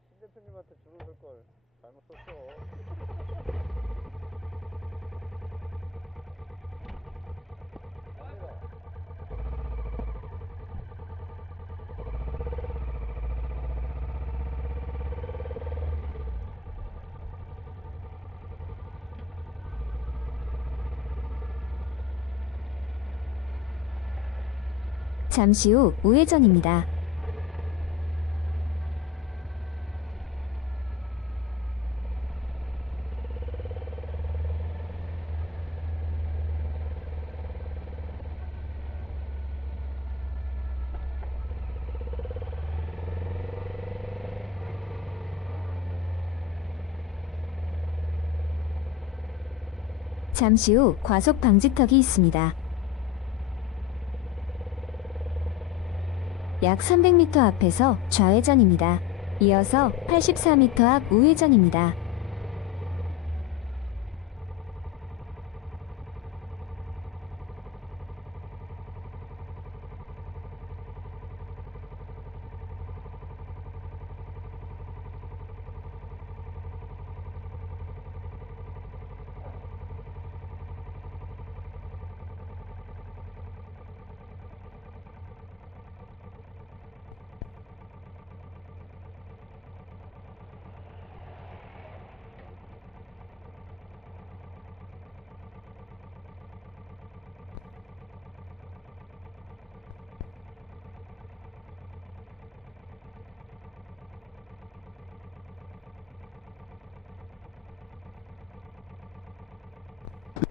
신 대표님한테 줄을 설 걸. 잘못 썼어. 잠시 후 우회전입니다. 잠시 후 과속 방지턱이 있습니다. 약 300m 앞에서 좌회전입니다. 이어서 84m 앞 우회전입니다.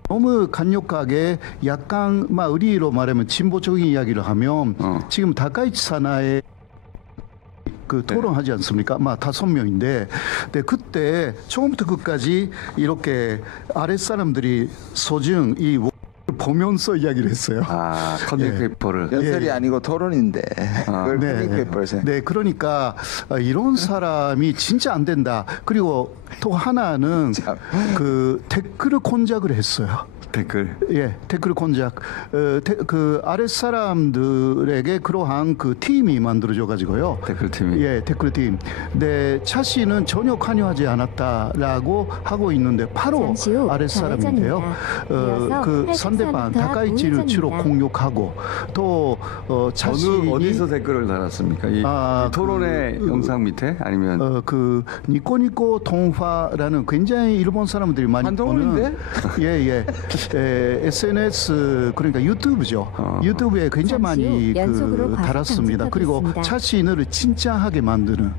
너무 간략하게 약간 의리로 말하면 진보적인 이야기를 하면 지금 다카이치 사나의 그 토론하지 않습니까? 5명인데, 네, 그때 처음부터 끝까지 이렇게 아랫사람들이 소중 이 보면서 이야기를 했어요. 아, 컨택 페이퍼를. 연설이 아니고 토론인데 그걸 컨택 페이퍼를 네, 그러니까 이런 사람이 진짜 안 된다. 그리고 또 하나는 그 댓글을 곤작을 했어요. 댓글. 예, 댓글 곤작. 그 아랫사람들에게 그러한 그 팀이 만들어져 가지고요. 댓글팀이. 예, 댓글팀. 네, 차 씨는 전혀 관여하지 않았다라고 하고 있는데 바로 아랫사람인데요. 그 상대방 다카이치를 주로 공격하고 또 차 씨 어디서 댓글을 달았습니까? 이 토론의 영상 밑에 아니면 그 니코니코 동화라는 굉장히 일본 사람들이 많이 한동훈인데? 보는 예. SNS 그러니까 유튜브죠. 유튜브에 굉장히 많이 그 달았습니다. 그리고 차신을 칭찬하게 만드는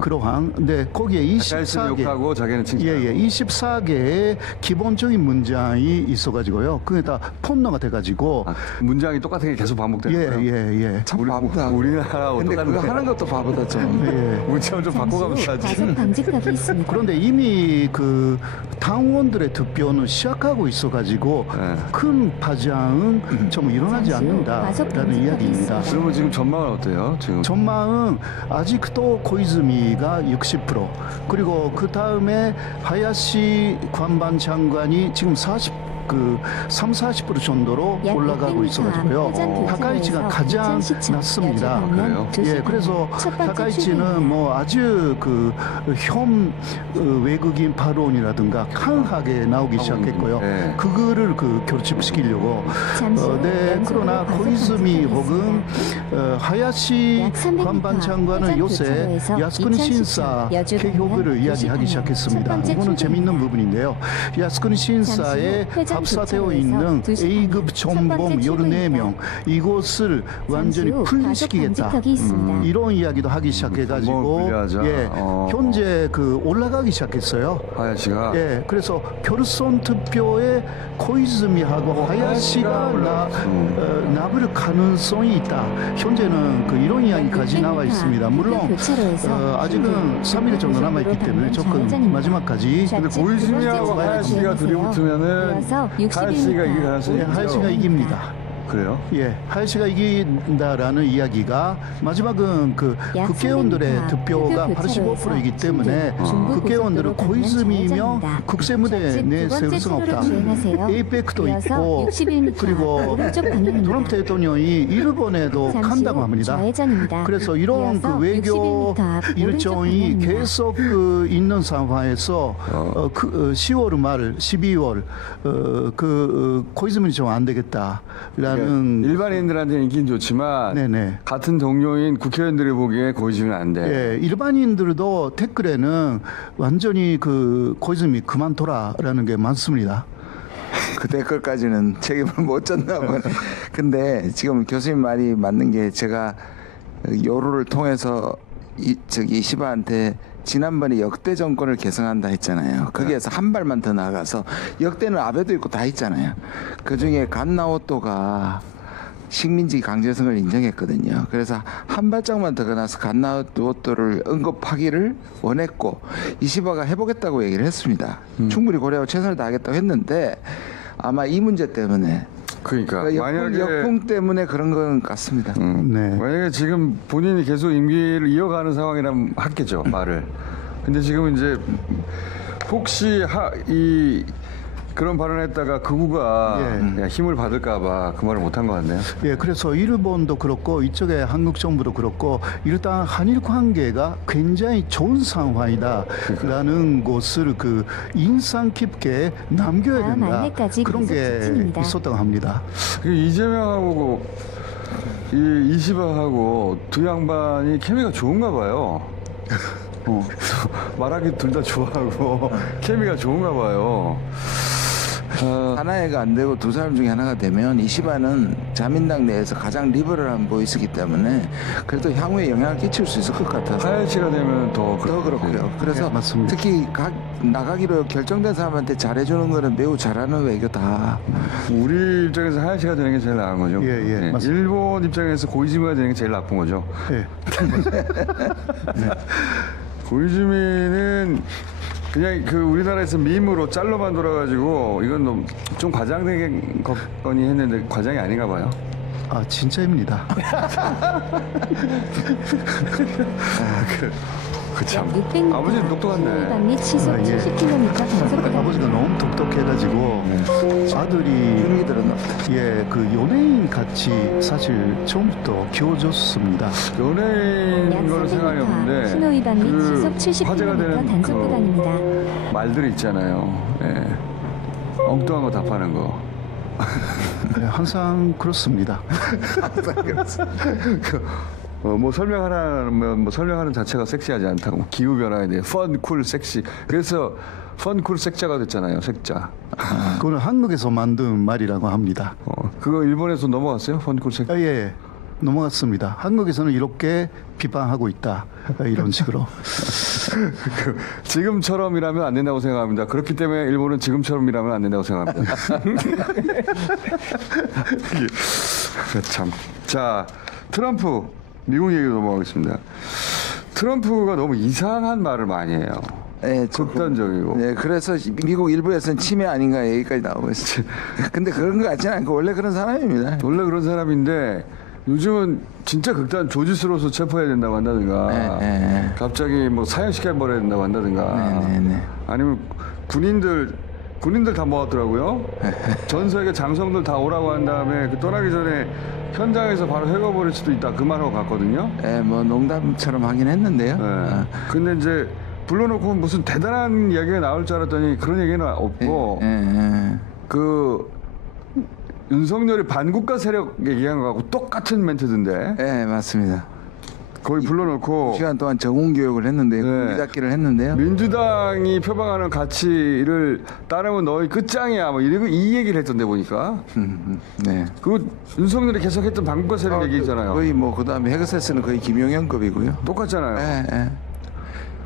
그러한. 근데 거기에 24개 욕하고 자기는 칭찬. 예, 24개의 기본적인 문장이 있어가지고요. 그게 다 폰너가 돼가지고 문장이 똑같은 게 계속 반복되는 거예요. 예. 참 바보다. 우리나라하고 근데 똑같은데. 그거 하는 것도 바보다 좀. 예. 문장을 좀 바꿔가면서 하지. 과속 방지턱이 있습니다. 그런데 이미 그 당원들의 득표는 시작하고 있어가지고 큰 파장은 좀 일어나지 않는다라는 이야기입니다. 그러면 지금 전망은 어때요? 지금 전망은 아직도 고이즈미가 60% 그리고 그 다음에 하야시 관방 장관이 지금 40% 정도로 올라가고 있어가지고요. 다카이치가 가장 낮습니다. 그래요? 예, 그래서 다카이치는 뭐 아주 그 현 외국인 발언이라든가 강하게 나오기 시작했고요. 그거를 그 교집시키려고. 네, 그러나 고이즈미 혹은 하야시 관방 장관은 요새 야스쿠니 신사 개혁을 이야기하기 시작했습니다. 이거는 재미있는 부분인데요. 야스쿠니 신사의 합사되어 있는 A급 전범 14명 이곳을 완전히 분리시키겠다. 이런 이야기도 하기 시작해가지고 현재 그 올라가기 시작했어요. 하야시가. 예, 그래서 결선 투표에 코이즈미하고 하야시가 나불 가능성이 있다. 현재는 그 이런 이야기까지 나와 있습니다. 물론 아직은 3일 정도 남아있기 때문에 조금 마지막까지. 근데 고이즈미하고 하야시가 둘이 붙으면은 하야시가 이길 가능성이 있죠. 하야시가 이깁니다. 그래요? 예, 하야시가 이긴다라는 이야기가 마지막은 그 약 국회의원들의 300m 득표가 흑교 85%이기 때문에 중부 국회의원들은 고속도로 고이즈미며 방면 국세 무대에 좌측 두 내세울 번째 수는 없다. 차로로 주행하세요. 에이펙도 이어서 있고 61m 그리고 오른쪽 방향입니다. 트럼프 대통령이 일본에도 잠시 간다고 후 합니다. 좌회전입니다. 그래서 이런 그 이어서 외교 61m 앞 오른쪽 일정이 방향입니다. 계속 그 있는 상황에서 10월 말 12월 고이즈민이 좀 안 되겠다라는 일반인들한테는 인기는 좋지만 네네. 같은 동료인 국회의원들이 보기에 고이즈면 안 돼. 예, 일반인들도 댓글에는 완전히 그 고이즈미 그만둬라라는 게 많습니다. 그 댓글까지는 책임을 못 졌나 보네. 근데 지금 교수님 말이 맞는 게 제가 요루를 통해서 시바한테 지난번에 역대 정권을 개성한다 했잖아요. 거기에서 한 발만 더 나가서 역대는 아베도 있고 다 있잖아요. 그중에 간나오토가 식민지 강제성을 인정했거든요. 그래서 한 발짝만 더 나서 간나오토를 언급하기를 원했고 이시바가 해보겠다고 얘기를 했습니다. 충분히 고려하고 최선을 다하겠다고 했는데 아마 이 문제 때문에 그러니까 만약에 역풍 때문에 그런 건 같습니다. 네. 만약에 지금 본인이 계속 임기를 이어가는 상황이라면 하겠죠, 말을. 근데 지금 이제 혹시 그런 발언했다가 극우가 힘을 받을까봐 그 말을 못한 것 같네요. 예, 그래서 일본도 그렇고 이쪽에 한국 정부도 그렇고 일단 한일 관계가 굉장히 좋은 상황이다라는 것을 그 인상 깊게 남겨야 다음 된다. 안내까지 그런 계속 게 직진입니다. 있었다고 합니다. 이재명하고 이시바하고 두 양반이 케미가 좋은가 봐요. 말하기 둘 다 좋아하고 케미가 좋은가 봐요. 하나가 안 되고 두 사람 중에 하나가 되면 이시바는 자민당 내에서 가장 리버럴한 보이스기 때문에 그래도 향후에 영향을 끼칠 수 있을 것 같아서 하야시가 되면 더 그렇고요. 그래서 네, 맞습니다. 특히 나가기로 결정된 사람한테 잘해주는 거는 매우 잘하는 외교다. 우리 입장에서 하야시가 되는 게 제일 나은 거죠. 예, 맞습니다. 일본 입장에서 고이즈미가 되는 게 제일 나쁜 거죠. 예. 고이즈미는 그냥 그 우리나라에서 밈으로 짤로만 돌아가지고 이건 좀 과장된 거니 했는데 과장이 아닌가 봐요. 아, 진짜입니다. 참. 600m 아버지는 똑똑한데. 방리 시속 아, 예. 70km 단속구간입니다. 아버지가 너무 똑똑해가지고 아들이 분위기 들었나? 예, 그 연예인 같이 사실 처음부터 키워줬습니다. 연예인 약 거는 생각이 300m 없는데 신호 위반 및 시속 화제가 70km 되는 단속구간입니다. 말들이 있잖아요. 예. 엉뚱한 거 답하는 거. 네, 항상 그렇습니다. 뭐 설명하면 뭐 설명하는 자체가 섹시하지 않다고 기후 변화에 대해 펀, 쿨, 섹시. 그래서 펀, 쿨, 색자가 됐잖아요. 색자. 그거는 한국에서 만든 말이라고 합니다. 그거 일본에서 넘어갔어요? 펀, 쿨, 색. 예, 넘어갔습니다. 한국에서는 이렇게 비판하고 있다. 이런 식으로. 지금처럼이라면 안 된다고 생각합니다. 그렇기 때문에 일본은 지금처럼이라면 안 된다고 생각합니다. 참. 자, 트럼프 미국 얘기로 넘어가겠습니다. 트럼프가 너무 이상한 말을 많이 해요. 네, 극단적이고. 네, 그래서 미국 일부에서는 치매 아닌가 얘기까지 나오고 있어요. 근데 그런 거 같지는 않고 원래 그런 사람입니다. 원래 그런 사람인데 요즘은 진짜 극단 조지스로서 체포해야 된다고 한다든가 갑자기 뭐 사형시켜버려야 된다고 한다든가 아니면 군인들 다 모았더라고요. 전 세계 장성들 다 오라고 한 다음에 그 떠나기 전에 현장에서 바로 해고버릴 수도 있다 그 말하고 갔거든요. 네, 뭐 농담처럼 하긴 했는데요. 네. 근데 이제 불러놓고 무슨 대단한 이야기가 나올 줄 알았더니 그런 얘기는 없고 그 윤석열이 반국가 세력 얘기한 거하고 똑같은 멘트던데. 네, 맞습니다. 거기 불러놓고 시간 동안 정훈 교육을 했는데요. 군기 닦기를 했는데요. 민주당이 표방하는 가치를 따르면 너희 끝장이야. 뭐 이러고 이 얘기를 했던데 보니까. 네. 그 윤석열이 계속했던 반국가 세력 얘기잖아요. 거의 뭐 그다음에 헤그세스는 거의 김용현급이고요. 똑같잖아요. 네, 네.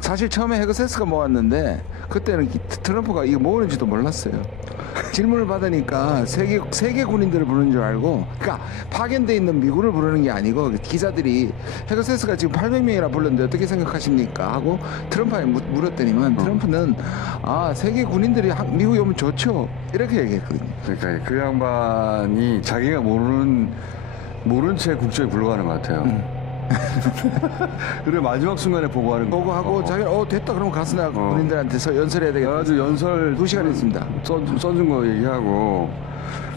사실 처음에 헤그세스가 모았는데 그때는 트럼프가 이거 모으는지도 몰랐어요. 질문을 받으니까 세계 군인들을 부르는 줄 알고, 그러니까 파견돼 있는 미군을 부르는 게 아니고 기자들이 헤그세스가 지금 800명이나 불렀는데 어떻게 생각하십니까 하고 트럼프한테 물었더니만 트럼프는 세계 군인들이 미국에 오면 좋죠 이렇게 얘기했거든요. 그러니까 그 양반이 자기가 모른 채 국정에 불러가는 것 같아요. 그래 마지막 순간에 보고하는 거. 보고하고 자기가 됐다 그러면 가서 나 군인들한테서 연설해야 되겠다. 아주 연설 2시간 했습니다. 써준 거 얘기하고,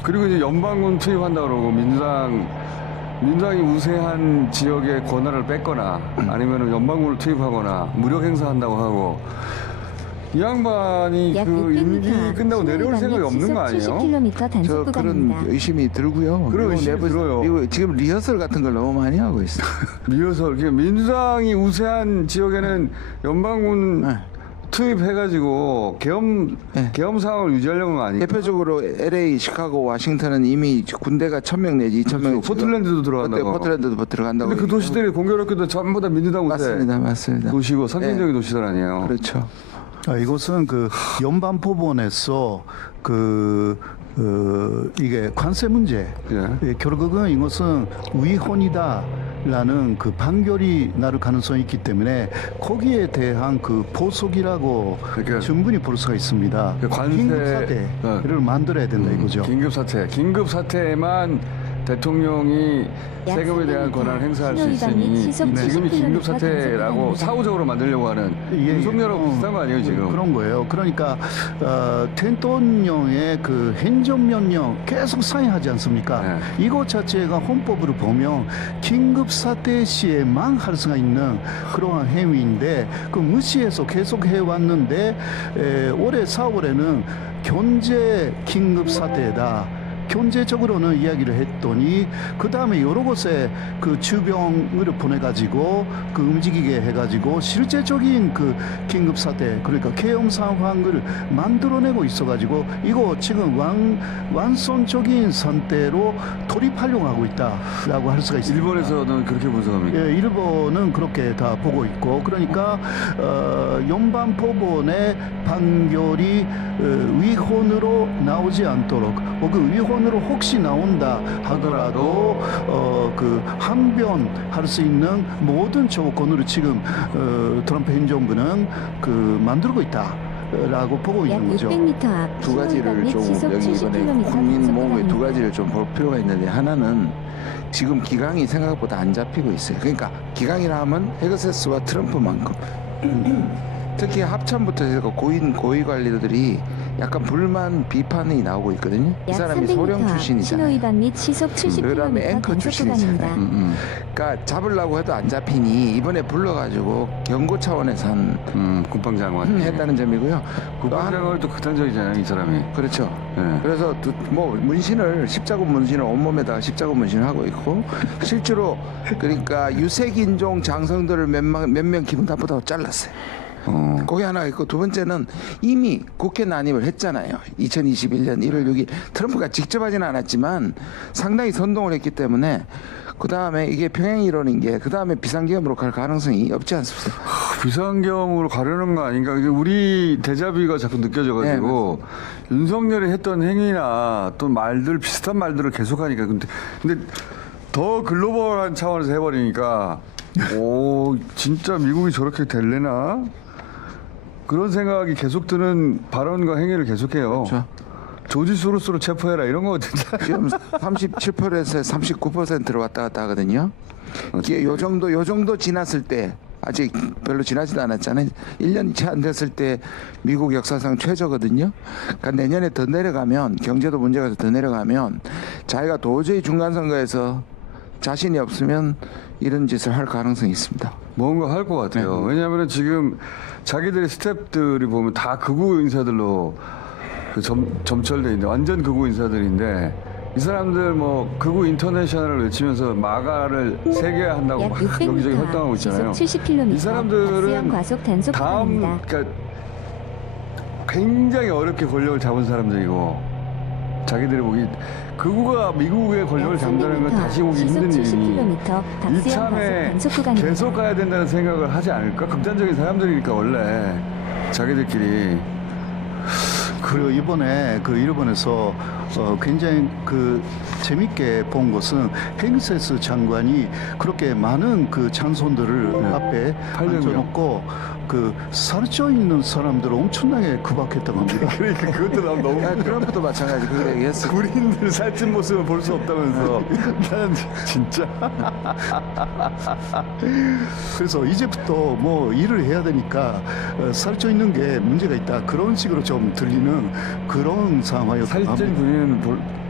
그리고 이제 연방군 투입한다 그러고 민주당이 우세한 지역의 권한을 뺐거나 아니면 연방군을 투입하거나 무력 행사한다고 하고, 이 양반이 약 그 600m 임기 앞 끝나고 내려올 생각이 없는 거 아니에요? 70km 저 단속 그런 구간입니다. 의심이 들고요. 그런 의심이 들어요. 미국 지금 리허설 같은 걸 너무 많이 하고 있어요. 리허설. 민주당이 우세한 지역에는 연방군 투입해가지고 계엄 상황을 유지하려는 거 아니에요? 대표적으로 LA, 시카고, 와싱턴은 이미 군대가 1,000명 내지 2,000명. 포틀랜드도 들어간다고. 포틀랜드도 들어간다고. 근데 그 도시들이 공교롭게도 전부 다 민주당 우세 맞습니다. 도시고 선진적인 도시들 아니에요? 그렇죠. 이것은 그 연방법원에서 이게 관세 문제. 결국은 이것은 위헌이다라는 그 판결이 나올 가능성이 있기 때문에 거기에 대한 그 보석이라고 그러니까 충분히 볼 수가 있습니다. 관세 긴급사태를 만들어야 된다 이거죠. 긴급사태에만 대통령이 약 세금에 대한 300m 권한을 행사할 수 신호위반 및 있으니 시속 지금이 70km 긴급사태라고 단속구간입니다. 사후적으로 만들려고 하는 윤석열하고 비슷한 거 아니에요 지금? 그런 거예요. 그러니까 대통령의 그 행정명령 계속 사행하지 않습니까? 이것 자체가 헌법으로 보면 긴급사태 시에만 할 수가 있는 그러한 행위인데 그 무시해서 계속 해왔는데 올해 4월에는 경제 긴급사태다. 경제적으로는 이야기를 했더니 그 다음에 여러 곳에 그 주병을 보내가지고 그 움직이게 해가지고 실제적인 그 긴급사태 그러니까 계엄 상황을 만들어내고 있어가지고 이거 지금 완성적인 상태로 돌입하려고 하고 있다라고 할 수가 있습니다. 일본에서는 그렇게 분석합니까? 예, 일본은 그렇게 다 보고 있고 그러니까 연방법원의 판결이 위헌으로 나오지 않도록 그 위헌으로 혹시 나온다 하더라도 그 항변할 수 있는 모든 조건으로 지금 트럼프 행정부는 그 만들고 있다라고 보고 약 있는 거죠. 600m 앞 두 가지를 좀 시속 여기 이번에 70km 국민 모험에 두 단속 가지를 좀 볼 필요가 있는데, 하나는 지금 기강이 생각보다 안 잡히고 있어요. 그러니까 기강이라 하면 헤그세스와 트럼프만큼 특히 합참부터 해서 고위 관리들이 약간 불만 비판이 나오고 있거든요. 이 약 사람이 300m 소령 앞 출신이잖아요. 신호위반 및 시속 그다음에 70km 앵커 단속 출신이잖아요. 구간입니다. 그러니까 잡으려고 해도 안 잡히니 이번에 불러가지고 경고 차원에서 한 국방장관 했다는 점이고요. 국방장관은 또 극단적이잖아요 이 사람이. 그렇죠. 네. 그래서 뭐 문신을 십자군 문신을 온몸에다가 십자군 문신을 하고 있고 실제로 그러니까 유색인종 장성들을 몇 명 기분 나쁘다고 잘랐어요. 그게 하나 있고, 두 번째는 이미 국회 난입을 했잖아요. 2021년 1월 6일 트럼프가 직접 하지는 않았지만 상당히 선동을 했기 때문에 그 다음에 이게 평행 이론인 게 그 다음에 비상계엄으로 갈 가능성이 없지 않습니다. 비상계엄으로 가려는 거 아닌가? 우리 데자뷰가 자꾸 느껴져가지고 윤석열이 했던 행위나 또 말들 비슷한 말들을 계속하니까 근데 더 글로벌한 차원에서 해버리니까 오 진짜 미국이 저렇게 될래나? 그런 생각이 계속 드는 발언과 행위를 계속해요. 그렇죠. 조지 소로스로 체포해라 이런 거 진짜. 지금 37%에서 39%로 왔다 갔다 하거든요. 이게 요 정도 지났을 때, 아직 별로 지나지도 않았잖아요. 1년이 채 안 됐을 때 미국 역사상 최저거든요. 그러니까 내년에 더 내려가면, 경제도 문제가 더 내려가면 자기가 도저히 중간선거에서 자신이 없으면 이런 짓을 할 가능성이 있습니다. 뭔가 할 것 같아요. 네. 왜냐하면 지금 자기들의 스태프들이 보면 다 극우 인사들로 점철돼 있는데 완전 극우 인사들인데 이 사람들 뭐 극우 인터내셔널을 외치면서 마가를 세계화한다고 약 막 여기저기 600m 활동하고 앞 있잖아요. 시속 70km 이 사람들은 과속 단속 다음 구간입니다. 그러니까 굉장히 어렵게 권력을 잡은 사람들이고 자기들이 보기 극우가 미국의 권력을 잡는다는 건 다시 오기 힘든 일이니 이참에 계속 가야 된다는 생각을 하지 않을까? 극단적인 사람들이니까 원래 자기들끼리. 그리고 이번에 그 일본에서 굉장히 그 재밌게 본 것은 헨세스 장관이 그렇게 많은 그 장손들을 앞에 앉혀놓고 그 살쪄 있는 사람들을 엄청나게 구박했다고 합니다. 그러니까 그것도 너무 트럼프도 마찬가지 그 얘기했어. 군인들 살찐 모습을 볼 수 없다면서. 난 진짜. 그래서 이제부터 뭐 일을 해야 되니까 살쪄 있는 게 문제가 있다. 그런 식으로 좀 들리는 그런 상황이었다고 합니다. 살찐 군인은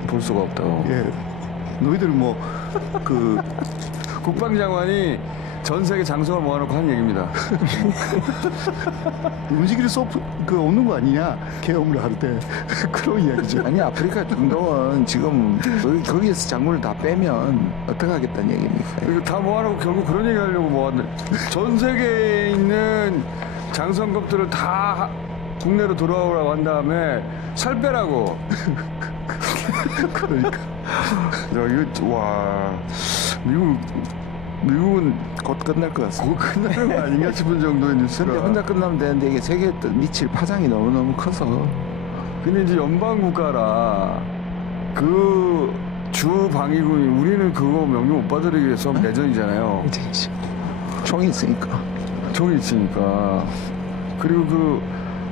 볼 수가 없다고. 예. 너희들 뭐 그 국방장관이 전 세계 장성을 모아놓고 한 얘기입니다. 움직일 수 없는 거 아니냐? 계엄을 할 때 그런 이야기죠. 아니 아프리카 중동은 지금 거기에서 장군을 다 빼면 어떻게 하겠다는 얘기입니까? 그리고 다 모아놓고 결국 그런 얘기 하려고 모았는데 전 세계에 있는 장성급들을 다 국내로 돌아오라고 한 다음에 살 빼라고. 그러니까 야 이거 와 미국은 곧 끝날 것 같습니다. 곧 끝나는 거 아닌가 싶은 정도의 뉴스가. 근데 혼자 끝나면 되는데 이게 세계에 미칠 파장이 너무너무 커서. 근데 이제 연방 국가라 그 주 방위군이 우리는 그거 명령 못 받아들이기 위해서 내전이잖아요. 총이 있으니까. 총이 있으니까. 그리고 그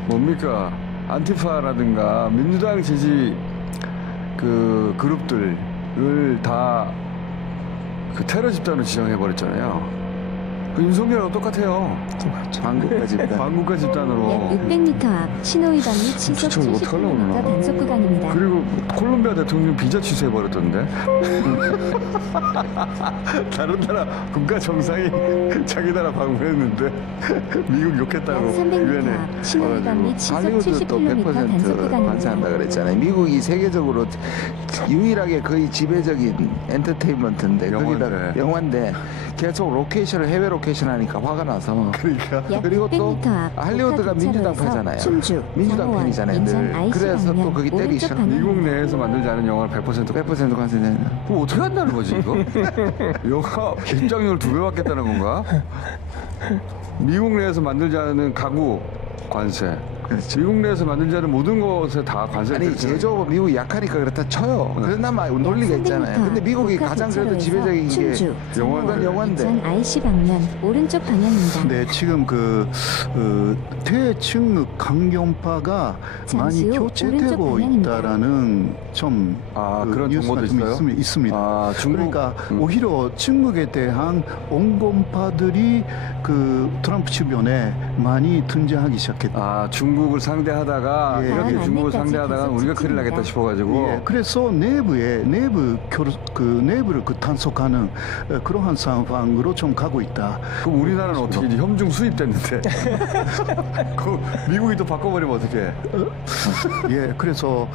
뭡니까 안티파라든가 민주당 지지 그 그룹들을 다 그 테러 집단으로 지정해 버렸잖아요. 그 윤석열하고 똑같아요. 반국가 집단. 반국가 집단으로. 약 600m 앞 신호위반 및 시속 진짜 어떡하려고 70km 그러나. 단속 구간입니다. 그리고 콜롬비아 대통령 비자 취소해 버렸던데. 다른 나라 국가 정상이 자기 나라 방문했는데 미국 약 욕했다고 300m 유엔에 앞 신호위반 및 시속 할리우드도 70km 단속 100% 구간입니다. 반사한다 그랬잖아요. 미국이 세계적으로 유일하게 거의 지배적인 엔터테인먼트인데 거기다 영화인데 계속 로케이션을 해외 로케이션 하니까 화가 나서. 그러니까 약 그리고 또 600m 앞 할리우드가 민주당 파잖아요. 충주, 민주당 장호원, 편이잖아요, 인천 늘. IC 그래서 또 방면, 거기 오른쪽 때리셔. 방향입니다. 미국 내에서 만들지 않은 영화를 100% 관세되는. 그럼 어떻게 한다는 거지 이거? 영화 입장료를 2배 받겠다는 건가? 미국 내에서 만들지 않은 가구 관세. 그렇죠. 미국 내에서 만들지 않은 모든 것에 다 관세를 아니 제조업은 미국이 약하니까 그렇다 쳐요. 그러나마 논리가 있잖아요. 근데 미국이 가장 그래도 지배적인 게 영화인데. 영화인데. 인천 IC 방면 오른쪽 방향입니다. 네, 지금 그 대층 강경파가 많이 잠시 후 교체되고 오른쪽 방향입니다. 있다라는 좀 그런 뉴스가 정보도 좀 있어요? 있습니다. 중국. 그러니까 오히려 중국에 대한 온건파들이 그 트럼프 주변에 많이 등장하기 시작했다. 중국을 상대하다가 예. 이렇게 다음 중국을 안내까지 상대하다가 계속 우리가 큰일 지킵니다. 나겠다 싶어가지고. 예, 그래서 내부를 그 단속하는 그러한 상황으로 좀 가고 있다. 그럼 우리나라는 어떻게 이제 현중 수입됐는데 그 미국이 또 바꿔버리면 어떡해? 예, 그래서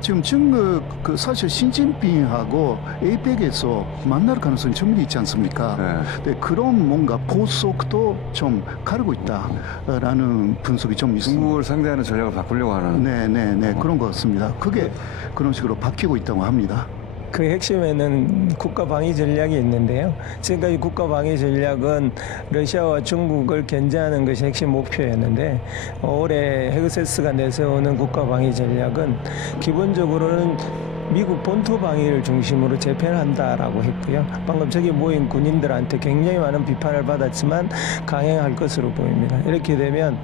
지금 중국 그 사실 시진핑하고 에이펙에서 만날 가능성이 충분히 있지 않습니까? 네. 네, 그런 뭔가 보석도 좀 가르고 있다라는 분석이 좀 있습니다. 중국을 상대하는 전략을 바꾸려고 하는. 네, 그런 것 같습니다. 그게 그런 식으로 바뀌고 있다고 합니다. 그 핵심에는 국가 방위 전략이 있는데요. 지금까지 국가 방위 전략은 러시아와 중국을 견제하는 것이 핵심 목표였는데 올해 헤그세스가 내세우는 국가 방위 전략은 기본적으로는 미국 본토 방위를 중심으로 재편한다라고 했고요. 방금 저기 모인 군인들한테 굉장히 많은 비판을 받았지만 강행할 것으로 보입니다. 이렇게 되면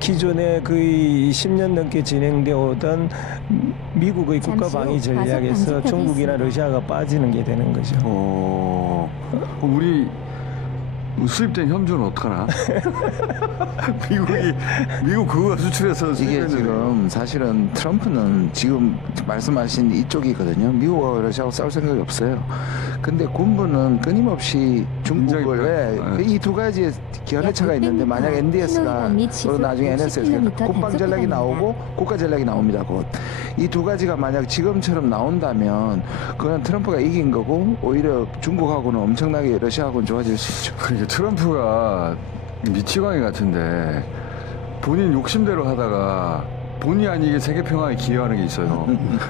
기존에 거의 10년 넘게 진행되어 오던 미국의 국가 방위 전략에서 중국이나 러시아가 빠지는 게 되는 거죠. 그럼 우리 수입된 현주는 어떡하나? 미국 그거 수출해서 이게 수입했는데. 지금 사실은 트럼프는 지금 말씀하신 이쪽이거든요. 미국과 러시아하고 싸울 생각이 없어요. 근데 군부는 끊임없이 중국을 이 두 가지의 견해차가 있는데 만약 NDS가 그리고 나중에 NS가 국방 전략이 나오고 국가 전략이 나옵니다. 곧 이 두 가지가 만약 지금처럼 나온다면 그건 트럼프가 이긴 거고 오히려 중국하고는 엄청나게 러시아하고는 좋아질 수 있죠. 그러니까 트럼프가 미치광이 같은데 본인 욕심대로 하다가 본의 아니게 세계 평화에 기여하는 게 있어요.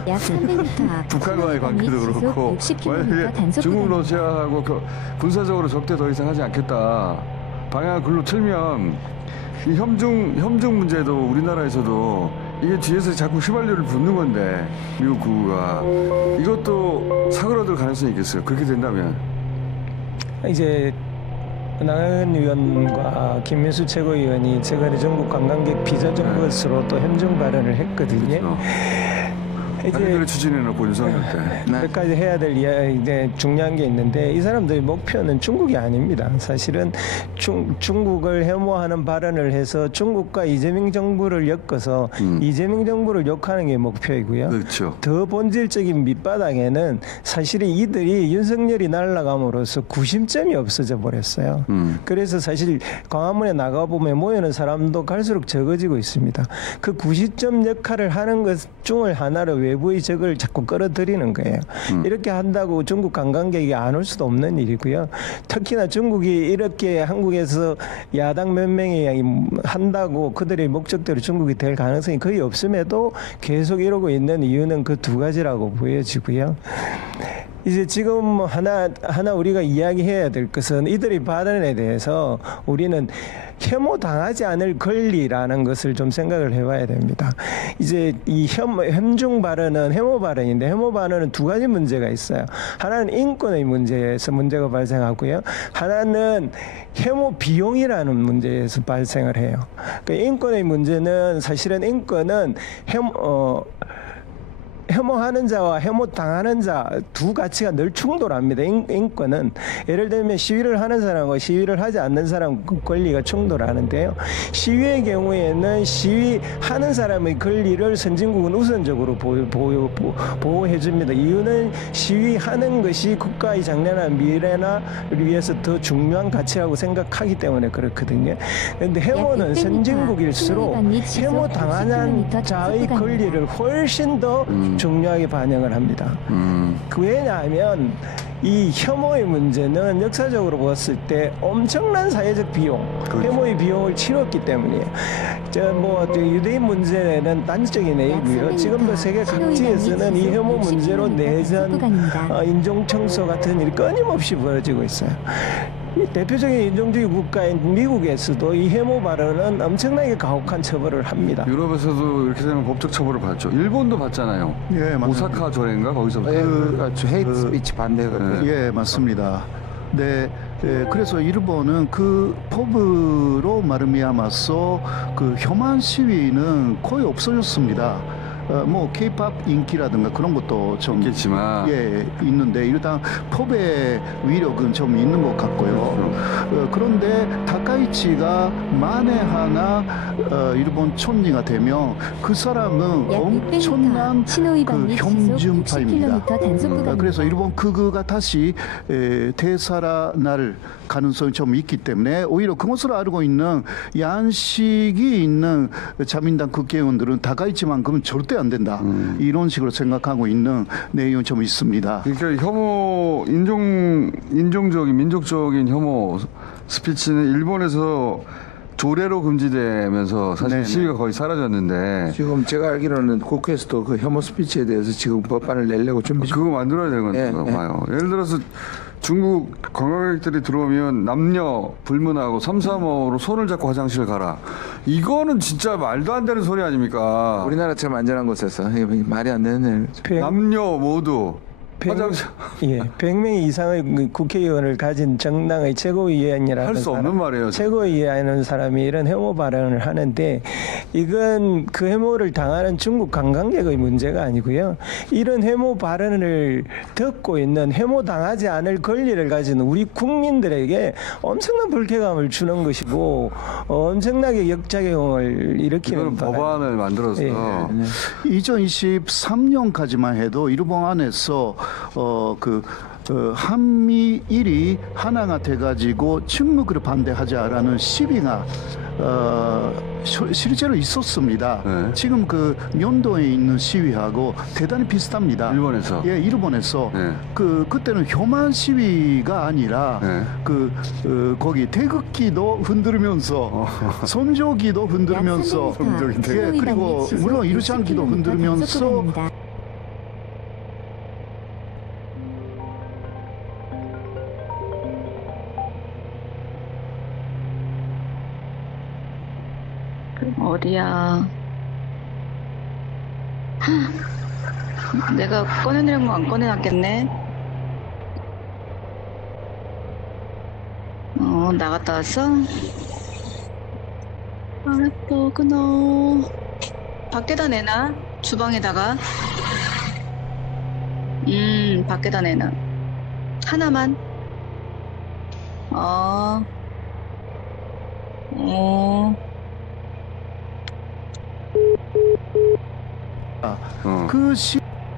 약 300m 앞 북한과의 관계도 그렇고 만약에 단속 중국 구간입니다. 러시아하고 군사적으로 적대 더 이상 하지 않겠다 방향을 글로 틀면 이 협중 문제도 우리나라에서도 이게 뒤에서 자꾸 휘발유를 붓는 건데 미국 구구가 이것도 사그라들 가능성이 있겠어요. 그렇게 된다면 이제 나경원 의원과 김민수 최고위원이 최근에 전국 관광객 비자적 것으로 또 협정 발언을 했거든요. 그렇죠. 자기들이 추진해놓고 윤석열 때 몇 가지 해야 될 이제 중요한 게 있는데 이 사람들의 목표는 중국이 아닙니다. 사실은 중국을 혐오하는 발언을 해서 중국과 이재명 정부를 엮어서 이재명 정부를 욕하는 게 목표이고요. 그렇죠. 더 본질적인 밑바닥에는 사실은 이들이 윤석열이 날아감으로써 구심점이 없어져 버렸어요. 그래서 사실 광화문에 나가보면 모이는 사람도 갈수록 적어지고 있습니다. 그 구심점 역할을 하는 것 중을 하나로 외부의 적을 자꾸 끌어들이는 거예요. 이렇게 한다고 중국 관광객이 안 올 수도 없는 일이고요. 특히나 중국이 이렇게 한국에서 야당 몇 명이 한다고 그들의 목적대로 중국이 될 가능성이 거의 없음에도 계속 이러고 있는 이유는 그 두 가지라고 보여지고요. 이제 지금 하나 우리가 이야기해야 될 것은 이들의 발언에 대해서 우리는 혐오당하지 않을 권리라는 것을 좀 생각을 해봐야 됩니다. 이제 이 혐중 발언은 혐오 발언인데 혐오 발언은 두 가지 문제가 있어요. 하나는 인권의 문제에서 문제가 발생하고요. 하나는 혐오 비용이라는 문제에서 발생을 해요. 그러니까 인권의 문제는 사실은 인권은 혐오하는 자와 혐오당하는 자 두 가치가 늘 충돌합니다. 인권은 예를 들면 시위를 하는 사람과 시위를 하지 않는 사람 권리가 충돌하는데요. 시위의 경우에는 시위하는 사람의 권리를 선진국은 우선적으로 보호해 줍니다. 이유는 시위하는 것이 국가의 장래나 미래나 위해서 더 중요한 가치라고 생각하기 때문에 그렇거든요. 그런데 혐오는 선진국일수록 혐오당하는 자의 권리를 훨씬 더 중요하게 반영을 합니다. 왜냐하면 이 혐오의 문제는 역사적으로 봤을 때 엄청난 사회적 비용, 그렇죠. 혐오의 비용을 치렀기 때문이에요. 유대인 문제는 단적인 예이고요. 지금도 세계 각지에서는 이 혐오 문제로 내전, 인종청소 같은 일이 끊임없이 벌어지고 있어요. 대표적인 인종주의 국가인 미국에서도 이 혐오 발언은 엄청나게 가혹한 처벌을 합니다. 유럽에서도 이렇게 되면 법적 처벌을 받죠. 일본도 받잖아요. 예, 맞습니다. 오사카 조례인가 거기서부터. 헤이트 스피치 반대거든요. 예, 맞습니다. 네, 그래서 일본은 그 법으로 말미암아서 그 혐한 시위는 거의 없어졌습니다. 뭐 K-팝 인기라든가 그런 것도 좀 있겠지만 있는데 일단 법의 위력은 좀 있는 것 같고요. 그런데 다카이치가 만에 하나 일본 총리가 되면 그 사람은 엄청난 그 혐중파입니다. 그래서 일본 극우가 다시 되살아날 가능성이 좀 있기 때문에 오히려 그것을 알고 있는 양식이 있는 자민당 국회의원들은 다카이치만큼은 절대 안 된다. 이런 식으로 생각하고 있는 내용이 좀 있습니다. 그러니까 혐오, 인종적인, 민족적인 혐오 스피치는 일본에서 조례로 금지되면서 사실 네네. 시위가 거의 사라졌는데 지금 제가 알기로는 국회에서도 그 혐오 스피치에 대해서 지금 법안을 내려고 준비 중. 그거 만들어야 되는 거 봐요. 예를 들어서 중국 관광객들이 들어오면 남녀 불문하고 335로 손을 잡고 화장실 가라. 이거는 진짜 말도 안 되는 소리 아닙니까? 우리나라처럼 안전한 곳에서 이게 말이 안 되는 일. 남녀 모두 화장실 100명 이상의 국회의원을 가진 정당의 최고위원이라는 할 수 없는 말이에요. 최고위원이라는 사람이 이런 혐오 발언을 하는데 이건 그 혐오를 당하는 중국 관광객의 문제가 아니고요. 이런 혐오 발언을 듣고 있는 혐오 당하지 않을 권리를 가진 우리 국민들에게 엄청난 불쾌감을 주는 것이고 엄청나게 역작용을 일으키는 법안을 만들어서 2023년까지만 해도 일본 안에서 한미일이 하나가 돼가지고 침묵을 반대하자라는 시위가 실제로 있었습니다. 네. 지금 그 면도에 있는 시위하고 대단히 비슷합니다. 일본에서? 예, 일본에서. 네. 그때는 혐한 시위가 아니라 네. 거기 태극기도 흔들면서 선조기도 흔들면서 약 300m 예, 그리고 시속 물론 이루창기도 60km 흔들면서 단속구간입니다. 어디야? 내가 꺼내놓은 거 안 꺼내놨겠네? 나갔다 왔어? 알았더구나. 밖에다 내놔? 주방에다가? 밖에다 내놔. 하나만? 그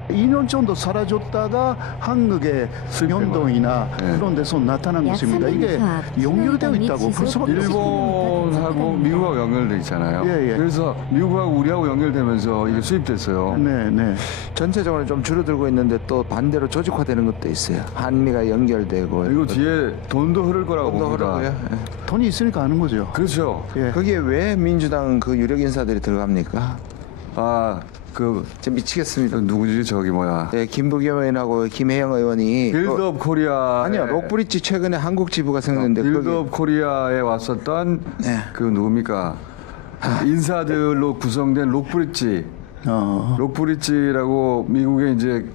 2년 정도 사라졌다가 한국의 면동이나 네. 그런 데서 나타난 약 것입니다. 이게 300m 앞 연결되어 있다고 신호위반 볼 수밖에 없습니다. 일본하고 미국하고 연결돼 있잖아요. 예, 예. 그래서 미국하고 우리하고 연결되면서 이게 수입됐어요. 네, 네. 전체적으로 좀 줄어들고 있는데 또 반대로 조직화되는 것도 있어요. 한미가 연결되고 그리고 뒤에 돈도 흐를 거라고 또 봅니다. 그러고요. 돈이 있으니까 하는 거죠. 그렇죠. 예. 거기에 왜 민주당 그 유력 인사들이 들어갑니까? 네. 미치겠습니다. 누구지 저기 뭐야? 네, 김부겸 의원하고 김혜영 의원이 빌드업 코리아. 아니요, 록브리지 최근에 한국 지부가 생겼는데 빌드업 코리아에 왔었던 네. 그 누굽니까? 인사들로 구성된 록브리지. 록브리지라고 미국의 이제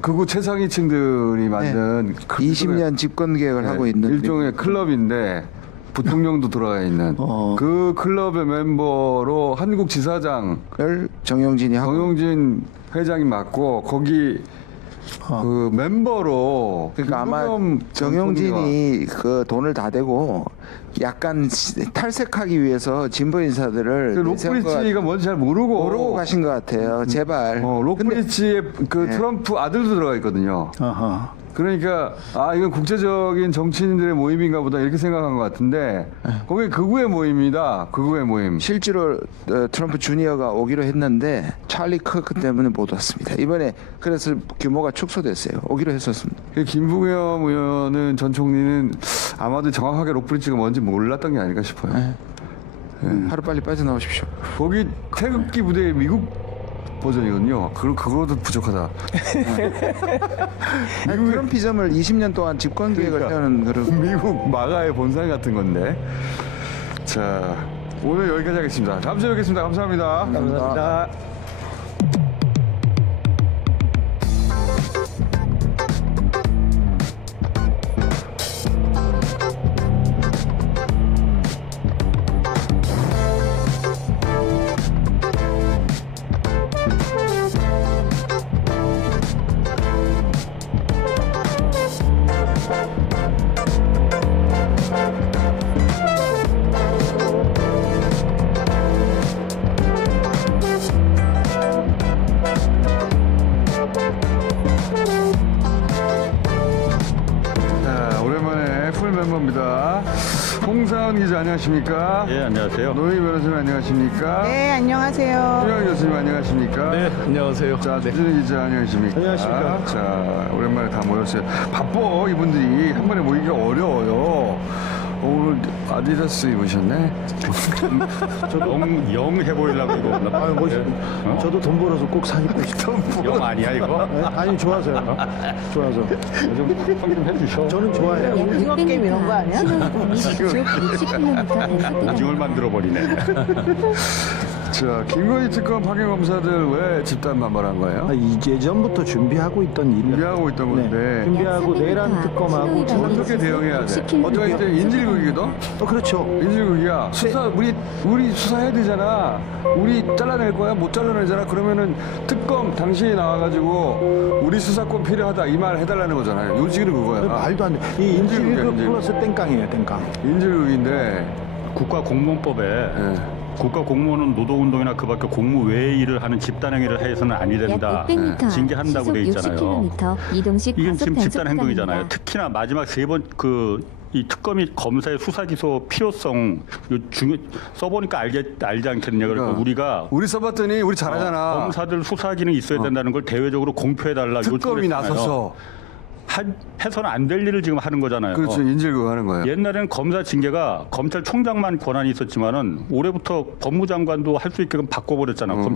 극우 최상위층들이 만든 20년 집권 계획을 하고 있는 일종의 클럽인데 부통령도 들어가 있는 그 클럽의 멤버로 한국 지사장을 정영진이 하고 정용진 회장이 맡고 거기 그 멤버로 그러니까 아마 김부겸 정영진이 그 돈을 다 대고 약간 탈색하기 위해서 진보 인사들을 록브리지가 뭔지 잘 모르고 가신 것 같아요. 제발. 록브리지의 그 네. 트럼프 아들도 들어가 있거든요. 아하. 그러니까 이건 국제적인 정치인들의 모임인가 보다 이렇게 생각한 것 같은데 거기 극우의 모임이다. 극우의 모임. 실제로 트럼프 주니어가 오기로 했는데 찰리 커크 때문에 못 왔습니다. 이번에 그래서 규모가 축소됐어요. 오기로 했었습니다. 김부겸 의원은 전 총리는 아마도 정확하게 록브리지가 뭔지 몰랐던 게 아닐까 싶어요. 하루빨리 빠져나오십시오. 거기 태극기 부대의 미국 버전이거든요. 그거도 부족하다. 트럼피즘을 20년 동안 집권 계획을 세우는 그런 미국 마가의 본산 같은 건데. 자, 오늘 여기까지 하겠습니다. 다음 주에 뵙겠습니다. 감사합니다. 감사합니다. 멤버입니다. 홍사은 기자 안녕하십니까? 예, 안녕하세요. 노희 변호사님 안녕하십니까? 네, 안녕하세요. 최영 교수님 안녕하십니까? 네, 안녕하세요. 자, 주진우 기자 안녕하십니까? 안녕하십니까? 자, 오랜만에 다 모였어요. 바빠 이분들이 한 번에 모이기가 어려워요. 오늘 아디다스 입으셨네? 영 해보이려고 이거. 저도 돈 벌어서 꼭 사입고 싶어요. 영 아니야 이거? 아니 좋아서요. 좋아서. 좀 해주셔. 저는 좋아해요. 오징어 게임 이런 거 아니야? 신호위반이 시속 60km 단속구간입니다. 오징어를 만들어 버리네. 자, 김건희 특검 파견 검사들 왜 집단 반발한 거예요? 예전부터 준비하고 있던 일이에요. 준비하고 있던 건데 준비하고 내란 특검하고 어떻게 대응해야 돼? 어떻게 돼? 인질극이거든? 그렇죠. 인질극이야. 수사 우리 수사해야 되잖아. 우리 잘라낼 거야? 못 잘라내잖아. 그러면은 특검 당신이 나와가지고 우리 수사권 필요하다 이 말 해달라는 거잖아요. 요지는 그거야. 말도 안 돼. 이 인질극 플러스 땡깡이에요, 땡깡. 인질극인데 국가공무원법에 국가공무원은 노동운동이나 그밖에 공무 외의 일을 하는 집단행위를 해서는 아니 된다. 약 600m, 징계한다고 돼 시속 있잖아요. 60km, 이동식 이게 과속 지금 단속 집단 행동이잖아요. 구간입니다. 특히나 마지막 세 번 이 특검이 검사의 수사 기소 필요성 써보니까 알지 않겠냐. 그러니까 우리가 우리 써봤더니 우리 잘하잖아. 검사들 수사 기능이 있어야 된다는 걸 대외적으로 공표해달라 특검이 요청을 했잖아요. 나서서 해서는 안 될 일을 지금 하는 거잖아요. 그렇죠. 인질극 하는 거예요. 옛날에는 검사 징계가 검찰총장만 권한이 있었지만은 올해부터 법무장관도 할 수 있게끔 바꿔버렸잖아요.